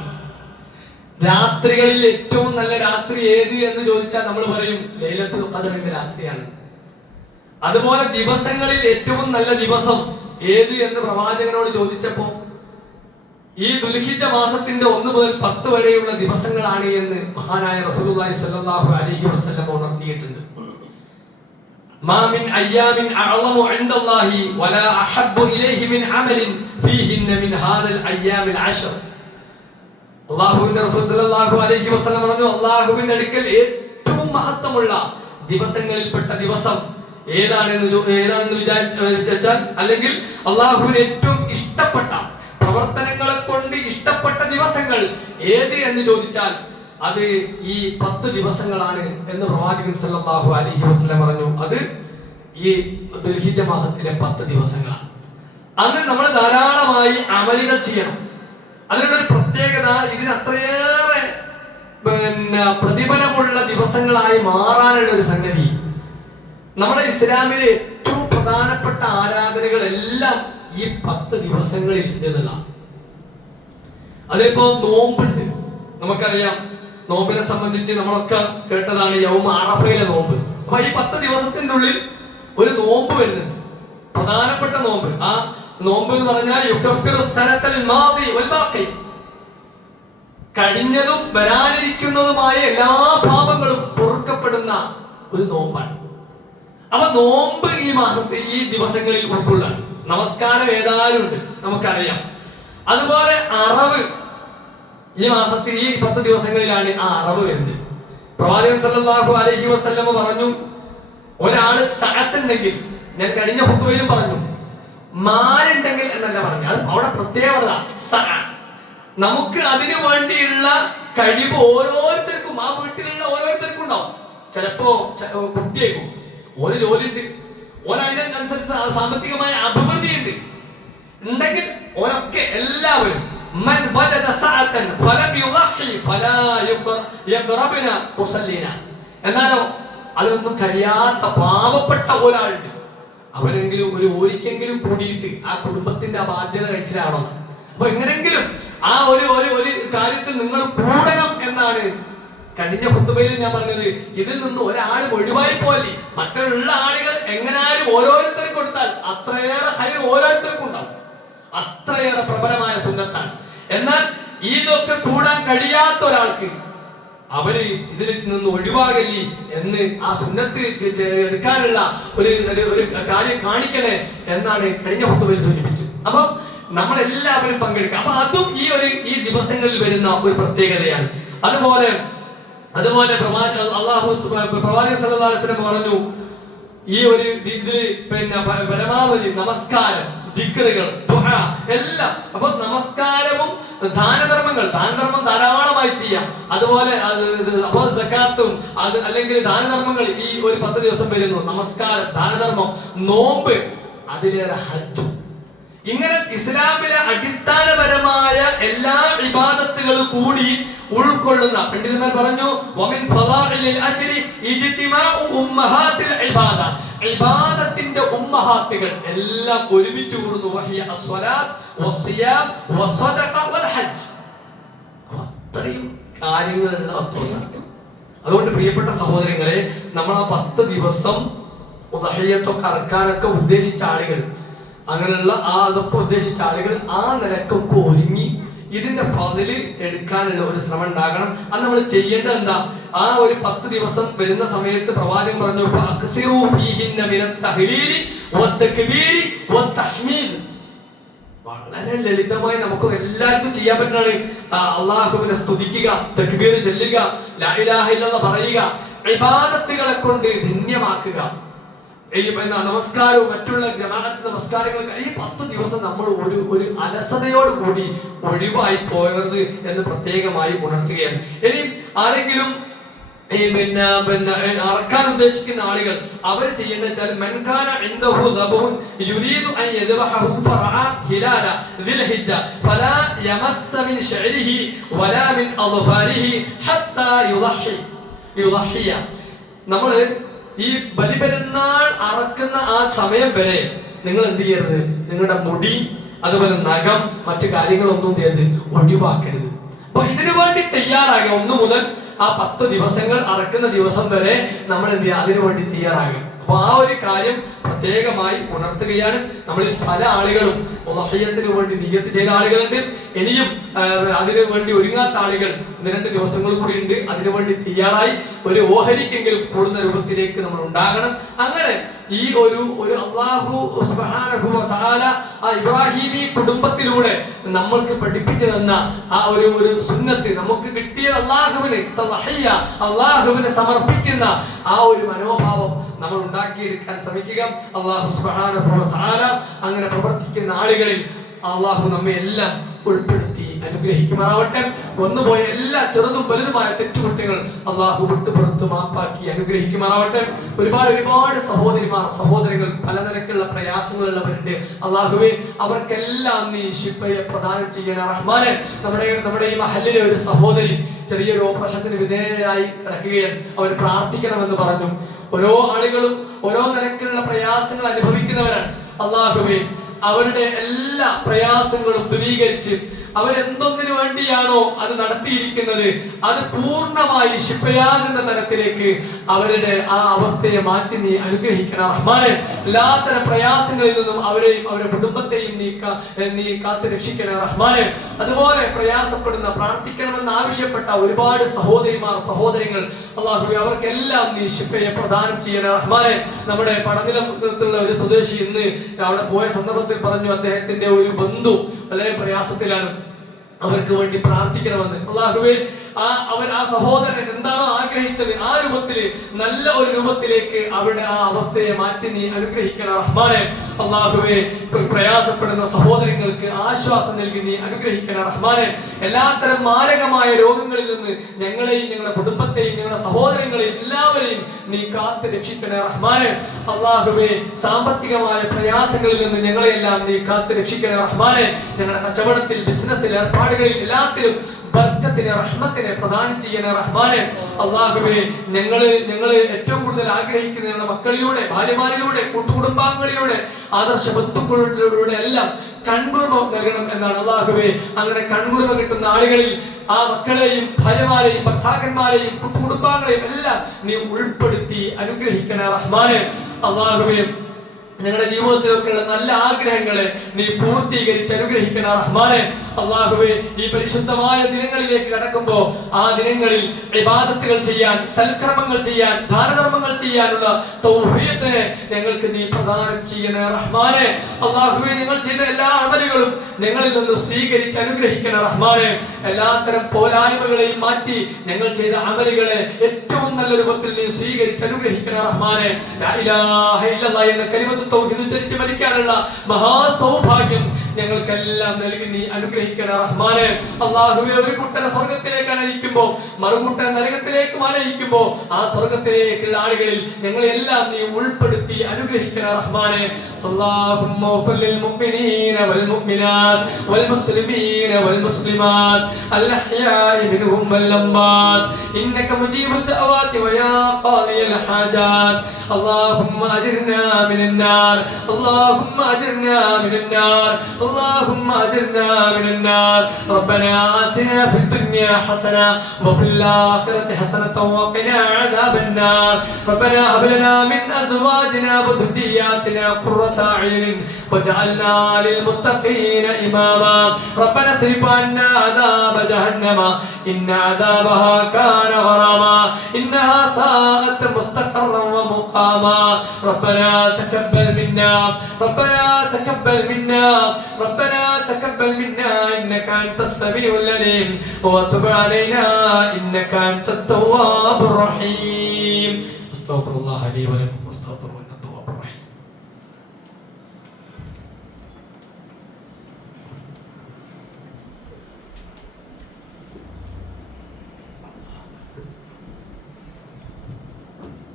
രാത്രികളിൽ ഏറ്റവും നല്ല രാത്രി ഏത് എന്ന് ചോദിച്ചാൽ നമ്മൾ പറയും ലൈലത്തുൽ ഖദറിന്റെ രാത്രിയാണ്. അതുപോലെ ദിവസങ്ങളിൽ ഏറ്റവും നല്ല ദിവസം ഏത് എന്ന് പ്രവാചകനോട് ചോദിച്ചപ്പോ ഈ ദുൽഹിജ്ജ മാസത്തിന്റെ 1 മുതൽ 10 വരെയുള്ള ദിവസങ്ങളാണ് എന്ന് മഹാനായ റസൂലുള്ളാഹി സ്വല്ലല്ലാഹു അലൈഹി വസല്ലം ഉണർത്തിയിട്ടുണ്ട്. മാ മിൻ അയ്യാമിൻ അഅളമു ഇൻദല്ലാഹി വലാ അഹബ്ബു ഇലൈഹി മിൻ അമലിൻ ഫീഹിന്ന മിൻ ഹാദൽ അയ്യാമിൽ അശ്ർ. അല്ലാഹുവിന്റെ റസൂൽ സല്ലല്ലാഹു അലൈഹി വസല്ലം പറഞ്ഞു, അല്ലാഹുവിന്റെ അടുക്കൽ ഏറ്റവും മഹത്വമുള്ള ദിവസങ്ങളിൽപ്പെട്ട ദിവസം ഏതാണെന്ന് വിചാരിച്ചാൽ, അല്ലെങ്കിൽ അല്ലാഹുവിന് ഏറ്റവും ഇഷ്ടപ്പെട്ട പ്രവർത്തനങ്ങളെ കൊണ്ട് ഇഷ്ടപ്പെട്ട ദിവസങ്ങൾ ഏത് എന്ന് ചോദിച്ചാൽ അത് ഈ 10 ദിവസങ്ങളാണ് എന്ന് പ്രവാചകൻ സല്ലല്ലാഹു അലൈഹി വസല്ലം പറഞ്ഞു. അത് ഈ ദുൽഹിജ്ജ മാസത്തിലെ 10 ദിവസങ്ങളാണ്. അന്ന് നമ്മൾ ധാരാളമായി അമലുകൾ ചെയ്യണം. അതിനൊരു പ്രത്യേകത, ഇതിന് അത്രയേറെ പ്രതിഫലമുള്ള ദിവസങ്ങളായി മാറാനുള്ള ഒരു സംഗതി. നമ്മുടെ ഇസ്ലാമിലെ ഏറ്റവും പ്രധാനപ്പെട്ട ആരാധനകളെല്ലാം ഈ 10 ദിവസങ്ങളിൽ ഉണ്ടെന്നുള്ളതാണ്. അതിപ്പോ നോമ്പുണ്ട്, നമുക്കറിയാം. നോമ്പിനെ സംബന്ധിച്ച് നമ്മളൊക്കെ കേട്ടതാണ് യൗമ അറഫയിലെ നോമ്പ്. അപ്പൊ ഈ 10 ദിവസത്തിന്റെ ഉള്ളിൽ ഒരു നോമ്പ് വരുന്നുണ്ട്, പ്രധാനപ്പെട്ട നോമ്പ്. ആ നോമ്പ് എന്ന് പറഞ്ഞാൽ കഴിഞ്ഞതും വരാനിരിക്കുന്നതുമായ എല്ലാ പാപങ്ങളും പൊറുക്കപ്പെടുന്ന ഒരു നോമ്പാണ്. അപ്പൊ നോമ്പ് ഈ മാസത്തെ ഈ ദിവസങ്ങളിൽ ഉൾക്കൊള്ളാൻ. നമസ്കാരം ഏതായാലും ഉണ്ട്, നമുക്കറിയാം. അതുപോലെ അറവ് ഈ മാസത്തിൽ ഈ 10 ദിവസങ്ങളിലാണ് ആ അറവ് വരുന്നത്. പ്രവാചകൻ സല്ലല്ലാഹു അലൈഹി വസല്ലം പറഞ്ഞു, ഒരാള് സഅത്തുണ്ടെങ്കിൽ, ഞാൻ കഴിഞ്ഞ ഖുത്ബയിലും പറഞ്ഞു, മാലുണ്ടെങ്കിൽ എന്നല്ല പറഞ്ഞു, അത് അവിടെ പ്രത്യേകത. നമുക്ക് അതിനു വേണ്ടിയുള്ള കഴിവ് ഓരോരുത്തർക്കും, ആ വീട്ടിലുള്ള ഓരോരുത്തർക്കും ഉണ്ടാവും. ചിലപ്പോ കുട്ടിയേക്കും, ഒരു ജോലി ഉണ്ട്, ഓരതിനനുസരിച്ച് സാമ്പത്തികമായ അഭിവൃദ്ധി ഉണ്ടെങ്കിൽ ഓരൊക്കെ എല്ലാവരും മൻ വജദ സഅതൻ ഫലം യുളഹി ഫലാ യഖറബന മുസല്ലിന. എന്നാലോ അതൊന്നും കഴിയാത്ത പാവപ്പെട്ട ഒരാളുണ്ട്, അവനെങ്കിലും ഒരിക്കെങ്കിലും കൂടിയിട്ട് ആ കുടുംബത്തിന്റെ ആ ബാധ്യത കഴിച്ചിട്ടാണോ. അപ്പൊ എങ്ങനെങ്കിലും ആ ഒരു കാര്യത്തിൽ നിങ്ങൾ കൂടണം എന്നാണ് കഴിഞ്ഞ ഖുത്ബയിൽ ഞാൻ പറഞ്ഞത്. ഇതിൽ നിന്ന് ഒരാൾ ഒഴിവായി പോലെ മറ്റുള്ള ആളുകൾ എങ്ങനാലും ഓരോരുത്തരും കൊടുത്താൽ അത്രയേറെ ഹൈർ ഓരോരുത്തർക്കും ഉണ്ടാവും. അത്രയേറെ പ്രബലമായ സുന്നത്താണ്. എന്നാൽ ഇതൊക്കെ കൂടാൻ കഴിയാത്ത ഒരാൾക്ക് അവര് ഇതിൽ നിന്ന് ഒഴിവാകല്ലേ എന്ന് ആ സുന്നത്ത് എടുക്കാനുള്ള ഒരു കാര്യം കാണിക്കണേ എന്നാണ് കഴിഞ്ഞ ഖുത്ബയിൽ സൂചിപ്പിച്ചത്. അപ്പൊ നമ്മളെല്ലാവരും പങ്കെടുക്കുക. അപ്പൊ അതും ഈ ദിവസങ്ങളിൽ വരുന്ന ഒരു പ്രത്യേകതയാണ്. അതുപോലെ പ്രവാചകൻ സല്ലല്ലാഹു അലൈഹി വസല്ലം പറഞ്ഞു, ഈ ഒരു ഇതില് പരമാവധി നമസ്കാരം, ദിക്റുകൾ, ദുആ എല്ലാം. അപ്പൊ നമസ്കാരവും ദാനധർമ്മം ധാരാളമായി ചെയ്യാം. അതുപോലെ അപ്പോൾ സകാത്തും അല്ലെങ്കിൽ ദാനധർമ്മങ്ങൾ ഈ ഒരു 10 ദിവസം വരുന്നു. നമസ്കാരം, ദാനധർമ്മം, നോമ്പ്, അതിലേറെ ഹജ്ജ്. ഇങ്ങനെ ഇസ്ലാമിലെ അടിസ്ഥാനപരമായ എല്ലാ ഇബാദത്തുകളും കൂടി ഉൾക്കൊള്ളുന്ന പണ്ഡിതന്മാർ പറഞ്ഞു, വമിൻ ഫളാഇലിൽ അശ്രി ഇജ്തിമാഉ ഉമ്മഹാത്തിൽ ഇബാദ. ഇബാദത്തിന്റെ ഉമ്മഹാത്തുകൾ എല്ലാം ഒരുമിച്ച് കൂടുന്നു. വഹിയ അസ്സലാത്ത് വസ്സിയാം വസ്സദഖ വൽ ഹജ്ജ്. അത്രയും കാര്യങ്ങളുള്ള 10 ദിവസം. അതുകൊണ്ട് പ്രിയപ്പെട്ട സഹോദരങ്ങളെ, നമ്മൾ ആ 10 ദിവസം ഉദ്ഹിയ്യത്തൊക്കെ അറക്കാനൊക്കെ ഉദ്ദേശിച്ച ആളുകൾ, അങ്ങനെയുള്ള അതൊക്കെ ഉദ്ദേശിച്ച ആളുകൾ ആ നിലക്കൊക്കെ ഒരുങ്ങി ഇതിന്റെ ഫളില് എടുക്കാനുള്ള ഒരു ശ്രമം ഉണ്ടാകണം. അത് നമ്മൾ ചെയ്യേണ്ടത് എന്താ? ആ ഒരു 10 ദിവസം വരുന്ന സമയത്ത് പ്രവാചകൻ പറഞ്ഞു, ഫഅക്സിറു ഫീഹിന്ന മിനത് തഹ്ലീലി വത്തക്ബീരി വത്തഹ്മീദ്. വളരെ ലളിതമായി നമുക്ക് എല്ലാവർക്കും ചെയ്യാൻ പറ്റുന്നതാണ്. അല്ലാഹുവിനെ സ്തുതിക്കുക, തക്ബീർ ചൊല്ലുക, ലാ ഇലാഹ ഇല്ലല്ലാഹ് പറയുക, ഇബാദത്തുകളെ കൊണ്ട് ധന്യമാക്കുക. നമസ്കാരവും മറ്റുള്ള ജമാഅത്ത് നമസ്കാരങ്ങൾക്ക് ഈ 10 ദിവസം നമ്മൾ ഒരു അലസതയോട് കൂടി ഒഴിവായി പോകരുത് എന്ന് പ്രത്യേകമായി ഉണർത്തുകയാണ്. ഇനി ആരെങ്കിലും അറക്കാൻ ഉദ്ദേശിക്കുന്ന ആളുകൾ അവർ ചെയ്യേണ്ടത് വെച്ചാൽ മൻകാന ഇൻദഹു ദബൂൻ യുരീദു അൻ യദ്ബഹു ഫറഅ ഹിലാല ദിൽഹിജ്ജ ഫലാ യമസ്സ മിൻ ശഅരിഹി വലാ മിൻ അദ്ഫാരിഹി ഹത്താ യുളഹിയ. നമ്മൾ ഈ ബലിപെരുന്നാൾ അറക്കുന്ന ആ സമയം വരെ നിങ്ങൾ എന്ത് ചെയ്യരുത്? നിങ്ങളുടെ മുടി, അതുപോലെ നഖം, മറ്റു കാര്യങ്ങളൊന്നും ചെയ്യരുത്, ഒഴിവാക്കരുത്. അപ്പൊ ഇതിനു വേണ്ടി തയ്യാറാകുക. 1 മുതൽ ആ 10 ദിവസങ്ങൾ അറക്കുന്ന ദിവസം വരെ നമ്മൾ എന്ത് ചെയ്യുക? അതിനു വേണ്ടി തയ്യാറാകുക. അപ്പൊ ആ ഒരു കാര്യം പ്രത്യേകമായി ഉണർത്തുകയാണ്. നമ്മളിൽ പല ആളുകളും ഉദ്ഹിയ്യത്തിന് വേണ്ടി നിയ്യത്ത് ചെയ്ത ആളുകളുണ്ട്. ഇനിയും അതിനു വേണ്ടി ഒരുങ്ങാത്ത ആളുകൾ 1-2 ദിവസങ്ങൾ കൂടി ഉണ്ട്. അതിനുവേണ്ടി തയ്യാറായി ഒരു ഓഹരിക്കെങ്കിലും കൂടുന്ന രൂപത്തിലേക്ക് നമ്മൾ ഉണ്ടാകണം. അങ്ങനെ ഈ ഒരു അല്ലാഹു സുബ്ഹാനഹു വ തആല ആ ഇബ്രാഹിമി കുടുംബത്തിലൂടെ നമ്മൾക്ക് പഠിപ്പിച്ചു തന്ന ആ ഒരു സുന്നത്ത് നമുക്ക് കിട്ടിയ അല്ലാഹുവിനെ തളഹിയ, അല്ലാഹുവിനെ സമർപ്പിക്കുന്ന ആ ഒരു മനോഭാവം നമ്മൾ ഉണ്ടാക്കിയെടുക്കാൻ ശ്രമിക്കുക. അല്ലാഹു സുബ്ഹാനഹു വ തആല അങ്ങനെ പ്രവർത്തിക്കുന്ന ആളുകളിൽ അല്ലാഹു നമ്മെ എല്ലാം ഉൾപ്പെടുത്തി അനുഗ്രഹിക്കുമാറാവട്ടെ. വന്നുപോയ എല്ലാ ചെറുതും വലുതുമായ തെറ്റുകുറ്റങ്ങൾ അല്ലാഹു വിട്ടുപുറത്ത് മാപ്പാക്കി അനുഗ്രഹിക്കുമാറാവട്ടെ. ഒരുപാട് സഹോദരങ്ങൾ പല നിലക്കുള്ള പ്രയാസങ്ങളുള്ളവരുണ്ട്. അല്ലാഹുവേ, അവർക്കെല്ലാം നീ ശിഫയെ പ്രദാനം ചെയ്യണേ റഹ്മാനെ. നമ്മുടെ ഈ മഹല്ലിലെ ഒരു സഹോദരി ചെറിയൊരു ഓപ്പറേഷത്തിന് വിധേയരായി കിടക്കുകയാണ്. അവർ പ്രാർത്ഥിക്കണമെന്ന് പറഞ്ഞു. ഓരോ ആളുകളും ഓരോ നിലക്കുള്ള പ്രയാസങ്ങൾ അനുഭവിക്കുന്നവരാണ്. അല്ലാഹുവേ, അവരുടെ എല്ലാ പ്രയാസങ്ങളും ദൂരീകരിച്ച് അവരെന്തൊന്നിനു വേണ്ടിയാണോ അത് നടത്തിയിരിക്കുന്നത് അത് പൂർണ്ണമായി ശിഫയാകുന്ന തരത്തിലേക്ക് അവരുടെ ആ അവസ്ഥയെ മാറ്റി നീ അനുഗ്രഹിക്കണം റഹ്മാനെ. എല്ലാത്തരം പ്രയാസങ്ങളിൽ നിന്നും അവരെയും അവരുടെ കുടുംബത്തെയും നീ കാത്തു രക്ഷിക്കണം റഹ്മാനെ. അതുപോലെ പ്രയാസപ്പെടുന്ന പ്രാർത്ഥിക്കണമെന്ന് ആവശ്യപ്പെട്ട ഒരുപാട് സഹോദരികൾ അല്ലാഹുവേ, അവർക്കെല്ലാം നീ ശിഫയെ പ്രദാനം ചെയ്യണം റഹ്മാനെ. നമ്മുടെ പടനിലത്തുള്ള ഒരു സ്വദേശി ഇന്ന് അവിടെ പോയ സന്ദർഭത്തിൽ പറഞ്ഞു, അദ്ദേഹത്തിന്റെ ഒരു ബന്ധു വളരെ പ്രയാസത്തിലാണ്, അവർക്ക് വേണ്ടി പ്രാർത്ഥിക്കണമെന്ന്. അല്ലാഹുവേ, ആ സഹോദരൻ എന്താണോ ആഗ്രഹിച്ചത് ആ രൂപത്തിൽ നല്ല ഒരു രൂപത്തിലേക്ക് അവിടെ ആ അവസ്ഥയെ മാറ്റി നീ അനുഗ്രഹിക്കണം റഹ്മാനെ. അല്ലാഹുവേ, പ്രയാസപ്പെടുന്ന സഹോദരങ്ങൾക്ക് ആശ്വാസം നൽകി നീ അനുഗ്രഹിക്കണം റഹ്മാനെ. എല്ലാത്തരം മാരകമായ രോഗങ്ങളിൽ നിന്ന് ഞങ്ങളെയും ഞങ്ങളുടെ കുടുംബത്തെയും ഞങ്ങളുടെ സഹോദരങ്ങളെയും എല്ലാവരെയും നീ കാത്ത് രക്ഷിക്കണേ റഹ്മാനെ. അല്ലാഹുവേ, സാമ്പത്തികമായ പ്രയാസങ്ങളിൽ നിന്ന് ഞങ്ങളെയെല്ലാം നീ കാത്ത് രക്ഷിക്കണേ റഹ്മാനെ. ഞങ്ങളുടെ കച്ചവടത്തിൽ, ബിസിനസ്സിൽ, ഏർപ്പാടുകളിൽ എല്ലാത്തിലും ബർക്കത്തിനെ, റഹ്മത്തിനെ പ്രദാനം ചെയ്യണേ റഹ്മാനെ. അല്ലാഹുവേ, ഞങ്ങള് ഏറ്റവും കൂടുതൽ ആഗ്രഹിക്കുന്ന ഞങ്ങളുടെ മക്കളിലൂടെ, ഭാര്യമാരിലൂടെ, കൂട്ടുകുടുംബാംഗങ്ങളിലൂടെ, ആദർശ ബന്ധുക്കളിലൂടെ എല്ലാം കൺകുളിമ നൽകണം എന്നാണ്. അല്ലാഹുവേ, അങ്ങനെ കൺകുളിമ കിട്ടുന്ന ആളുകളിൽ ആ മക്കളെയും ഭാര്യമാരെയും ഭർത്താക്കന്മാരെയും കുടുംബാംഗങ്ങളെയും എല്ലാം നീ ഉൾപ്പെടുത്തി അനുഗ്രഹിക്കണേ റഹ്മാനെ. അല്ലാഹുവേ, ഞങ്ങളുടെ ജീവിതത്തിലൊക്കെയുള്ള നല്ല ആഗ്രഹങ്ങളെ നീ പൂർത്തീകരിച്ച് അനുഗ്രഹിക്കണ റഹ്മാനെ. അല്ലാഹുവേ, ഈ പരിശുദ്ധമായ ദിനങ്ങളിലേക്ക് കടക്കുമ്പോ ആ ദിനങ്ങളിൽ ഇബാദത്തുകൾ ചെയ്യാൻ, സൽക്കർമ്മങ്ങൾ ചെയ്യാൻ, ദാനധർമ്മങ്ങൾ ചെയ്യാനുള്ള തൗഫീഖിനെ ഞങ്ങൾക്ക് നീ പ്രദാനം ചെയ്യണേ റഹ്മാനെ. അല്ലാഹുവേ, ഞങ്ങൾ ചെയ്ത എല്ലാ അമലുകളും ഞങ്ങളിൽ നിന്ന് സ്വീകരിച്ച് അനുഗ്രഹിക്കണ റഹ്മാനെ. എല്ലാത്തരം പോരായ്മകളെയും മാറ്റി ഞങ്ങൾ ചെയ്ത അമലുകളെ ഏറ്റവും നല്ല രൂപത്തിൽ നീ സ്വീകരിച്ച് അനുഗ്രഹിക്കണ റഹ്മാനെ. ലാ ഇലാഹ ഇല്ലല്ലാഹ് എന്ന കലിമത്ത് തൗഹീദ് ഉച്ചരിച്ച് മരിക്കാനുള്ള മഹാസൗഭാഗ്യം ഞങ്ങൾക്കെല്ലാം നൽകി നീ അനുഗ്രഹിക്കണേ റഹ്മാനെ. അല്ലാഹുവേ, ഒരു കൂട്ടരെ സ്വർഗ്ഗത്തിലേക്ക് അനയിക്കുമ്പോൾ മറുകൂട്ടരെ നരകത്തിലേക്ക് അനയിക്കുമ്പോൾ ആ സ്വർഗ്ഗത്തിലേക്കുള്ള ആളുകളിൽ ഞങ്ങളെല്ലാം നീ ഉൾപ്പെടുത്തി അനുഗ്രഹിക്കണേ റഹ്മാനെ. اللهم اغفر للمؤمنين والمؤمنات والمسلمين والمسلمات الأحياء منهم والأموات إنك مجيب الدعوات ويا قاضي الحاجات. اللهم أجرنا من النار، اللهم أجرنا من النار، اللهم أجرنا من النار. ربنا آتنا في الدنيا حسنة وفي الآخرة حسنة وقنا عذاب النار. ربنا هب لنا من أزواجنا وذرياتنا قرة أعين واجعلنا للمتقين إماما. ربنا اصرف عنا عذاب جهنم إن عذابها كان غراما إنها ساءت مستقرا ومقاما. ربنا تقبل منا، ربنا تقبل منا، ربنا تقبل منا إنك أنت السميع العليم وتب علينا إنك أنت التواب الرحيم. استغفر الله لي ولكم واستغفروه.